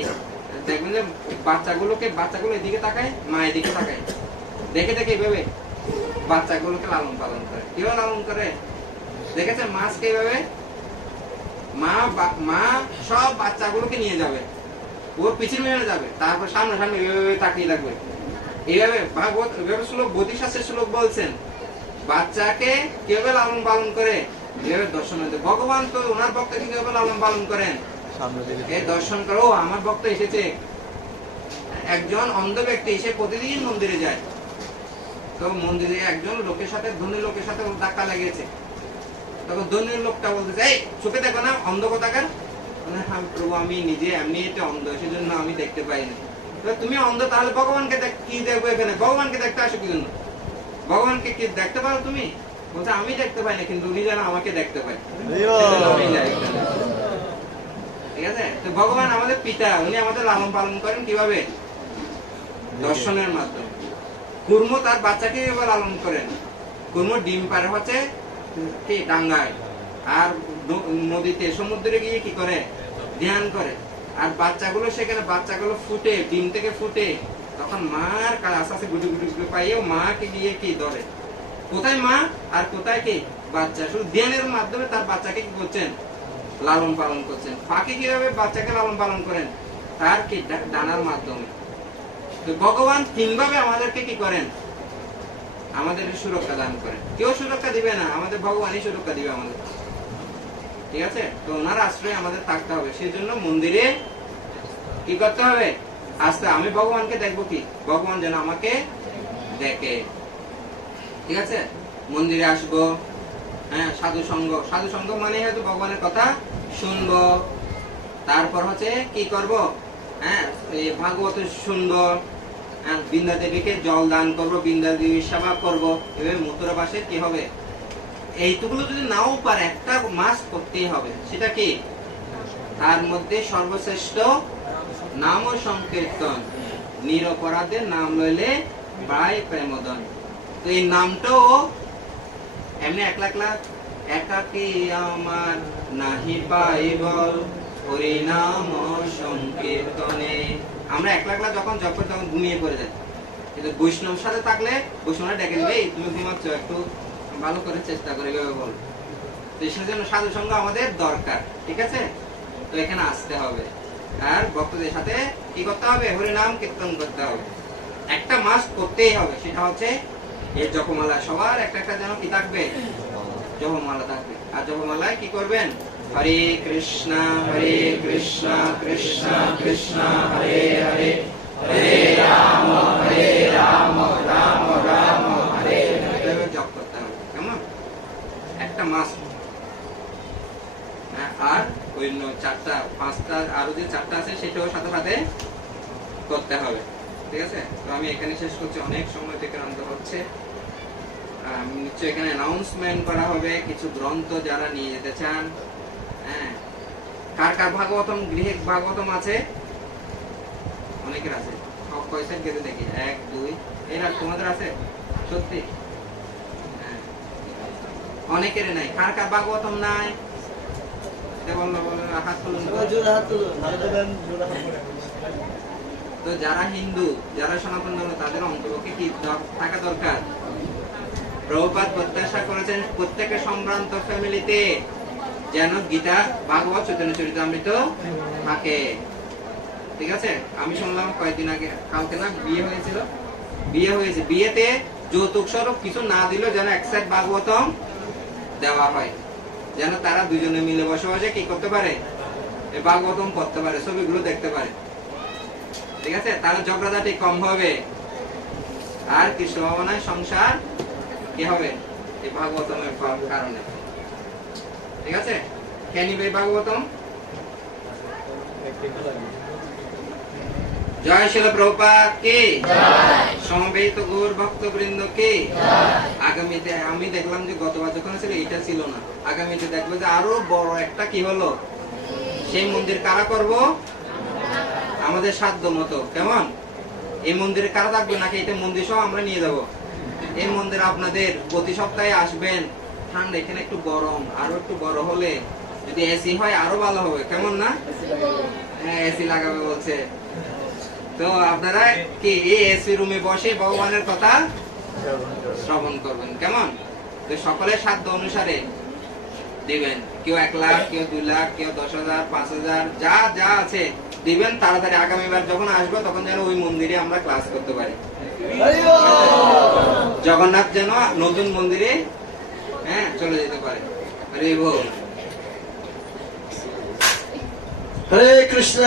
দেখবেন যে বাচ্চাগুলো এদিকে তাকায়, মা এদিকে তাকায়, দেখে দেখে এইভাবে বাচ্চাগুলোকে লালন পালন করে। কিভাবে লালন করে দেখেছেন? মাছকে এইভাবে মা সব বাচ্চাগুলোকে নিয়ে যাবে, ওর পিছনে নিয়ে যাবে, তারপর সামনে সামনে এইভাবে তাকিয়ে থাকবে। এইভাবে ভাগবত শ্লোক, বোধিশাস্ত্রের শ্লোক বলছেন, বাচ্চাকে কিভাবে লালন পালন করে, কিভাবে দর্শন হতে। ভগবান তো ওনার ভক্তকে কিভাবে লালন পালন করেন? এই দর্শন করো, আমার ভক্ত এসেছে। একজন অন্ধ ব্যক্তি এসে প্রতিদিন মন্দিরে যায়, তো মন্দিরে একজন লোকের সাথে, ধনী লোকের সাথে ধাক্কা লেগেছে। তখন ধনী লোকটা বলতেছে, এই চোখে দেখো না, অন্ধ কোথাকার? হ্যাঁ প্রভু, আমি নিজে এমনি অন্ধ, সেজন্য আমি দেখতে পাই না। তুমি অন্ধ, তাহলে ভগবানকে কি দেখবো এখানে? ভগবানকে দেখতে আসো কি জন্য? ভগবানকে কি দেখতে পারো তুমি? বলছে আমি দেখতে পাই না, কিন্তু উনি যেন আমাকে দেখতে পাই। ঠিক আছে? তো ভগবান আমাদের পিতা, উনি আমাদের লালন পালন করেন কিভাবে? দর্শনের মাধ্যমে। কুর্ম তার বাচ্চাকে কিভাবে লালন করেন? কুর্ম ডিম পারে হচ্ছে কি ডাঙ্গায়, আর নদীতে, সমুদ্রে গিয়ে কি করে? ধ্যান করে। আর বাচ্চাগুলো সেখানে, বাচ্চাগুলো ফুটে, ডিম থেকে ফুটে, তখন মার কাছে আস্তে আস্তে গুটি গুটি গুটি পাইয়েও মাকে গিয়ে কি ধরে। কোথায় মা আর কোথায় কি বাচ্চা? শুধু ধ্যানের মাধ্যমে তার বাচ্চাকে কি করছেন? লালন পালন করছেন। পাখি কিভাবে বাচ্চাকে লালন পালন করেন? তার কি ডানার মাধ্যমে। তো ভগবান 3 ভাবে আমাদেরকে কি করেন? আমাদের সুরক্ষা দান করেন। কেউ সুরক্ষা দিবে না, আমাদের ভগবানই সুরক্ষা দিবে আমাদের। ঠিক আছে? তো ওনার আশ্রয়ে আমাদের থাকতে হবে। সেই জন্য মন্দিরে কি করতে হবে? আসতে। আমি ভগবানকে দেখবো কি? ভগবান যেন আমাকে দেখে। ঠিক আছে? মন্দিরে আসবো, হ্যাঁ, সাধু সঙ্গ মানে হয়তো ভগবানের কথা শুনবো। তারপর হচ্ছে কি করব? হ্যাঁ, ভাগবত শুনবো, বৃন্দা দেবীকে জল দান করবো, বৃন্দা দেবীর সেবা করবো। এভাবে মথুরা বাসে কি হবে? এইটুকুলো যদি নাও পারে, একটা মাস করতেই হবে। সেটা কি? তার মধ্যে সর্বশ্রেষ্ঠ নাম সংকীর্তন, নিরপরাধের নাম লইলে বাড়ায় প্রেমদন। তো এই নামটাও এমনি একাকি আমার নাহি পাইবল হরি নাম সংকীর্তনে। আমরা একলা যখন জপ করি তখন ঘুমিয়ে পড়ে যাই, কিন্তু বৈষ্ণবের সাথে থাকলে বৈষ্ণবরা ডেকে দিবে, তুমি ঘুমাচ্ছ, একটু ভালো করে চেষ্টা করে বল। তো সেজন্য সাধু সঙ্গ আমাদের দরকার। ঠিক আছে? তো এখানে আসতে হবে, আর ভক্তদের সাথে কি করতে হবে? হরি নাম কীর্তন করতে হবে। একটা মাস করতেই হবে, সেটা হচ্ছে এই জপমালা। সবার একটা যেন কি থাকবে? জপমালা থাকবে। আর জপমালায় কি করবেন? হরে কৃষ্ণ কৃষ্ণ কৃষ্ণ হরে হরে হরে রাম রাম রাম হরে হরে জপ করতে হবে। কেমন? একটা মাস। আর ওই চারটা পাঁচটা আরো যে চারটা আছে সেটাও সাথে সাথে করতে হবে। ঠিক আছে? তো আমি এখানে শেষ করছি, অনেক সময় অতিক্রান্ত হচ্ছে। নিশ্চয়ই এখানে অ্যানাউন্সমেন্ট করা হবে কিছু গ্রন্থ যারা নিয়ে যেতে চান। হ্যাঁ, কার কার ভাগবতম, গৃহে ভাগবতম আছে? অনেকের আছে। সব পয়সা কেটে দেখি 1 2 এরা তোমাদের আছে? সত্যি? হ্যাঁ, অনেকের নাই। কার কার ভাগবতম নাই? হাত তুলুন। তো যারা হিন্দু, যারা সনাতন ধর্ম, তাদের অন্তর্পক্ষে কি থাকা দরকার? প্রভুপাদ প্রত্যাশা করেছেন প্রত্যেকের সম্ভ্রান্ত ফ্যামিলিতে যেন গীতা, ভাগবত, চৈতন্য চরিতামৃত থাকে। ঠিক আছে? আমি শুনলাম কয়েকদিন আগে, কালকে না বিয়ে হয়েছিল, বিয়েতে যৌতুক স্বরূপ কিছু না দিলেও যেন এক সেট ভাগবতম দেওয়া হয়, যেন তারা দুজনে মিলে বসে বসে কি করতে পারে, এই ভাগবতম পড়তে পারে, ছবিগুলো দেখতে পারে। ঠিক আছে? তাহলে ঝগড়াঝাটি কম হবে, আর কৃষ্ণ ভাবনায় সংসার কি হবে এই ভাগবতমের কারণে। ঠিক আছে? কে নিবে ভাগবতম? জয় শিল প্রভুপাদ কি জয়, সমবেত গৌর ভক্তবৃন্দ কি জয়। আগামীতে আমি দেখলাম যে গতবার যখন ছিল এটা ছিল না, আগামীতে দেখবো যে আরো বড় একটা কি হলো, সেই মন্দির কারা করব? আমাদের সাধ্য মতো। কেমন? এই মন্দিরে কারা থাকবে নাকি এটা মন্দির সহ আমরা নিয়ে যাব? এই মন্দির আপনাদের প্রতি সপ্তাহে আসবেন। ঠান্ডা, এখানে একটু গরম, আরো একটু বড় হলে যদি এসি হয় আরো ভালো হবে। কেমন না? হ্যাঁ, এসি লাগাবে বলছে। তো আপনারা কি এই এসি রুমে বসে ভগবানের কথা শ্রবণ করবেন। কেমন? তো সকলের সাধ্য অনুসারে দিবেন। কেউ 1 লাখ, কেউ 2 লাখ, কেউ 10,000, 5,000, যা যা আছে দিবেন। তাড়াতাড়ি আগামীবার যখন আসবো তখন যেন ওই মন্দিরে আমরা ক্লাস করতে পারি। জগন্নাথ যেন নতুন মন্দিরে চলে যেতে পারে। হরে বল। হরে কৃষ্ণ।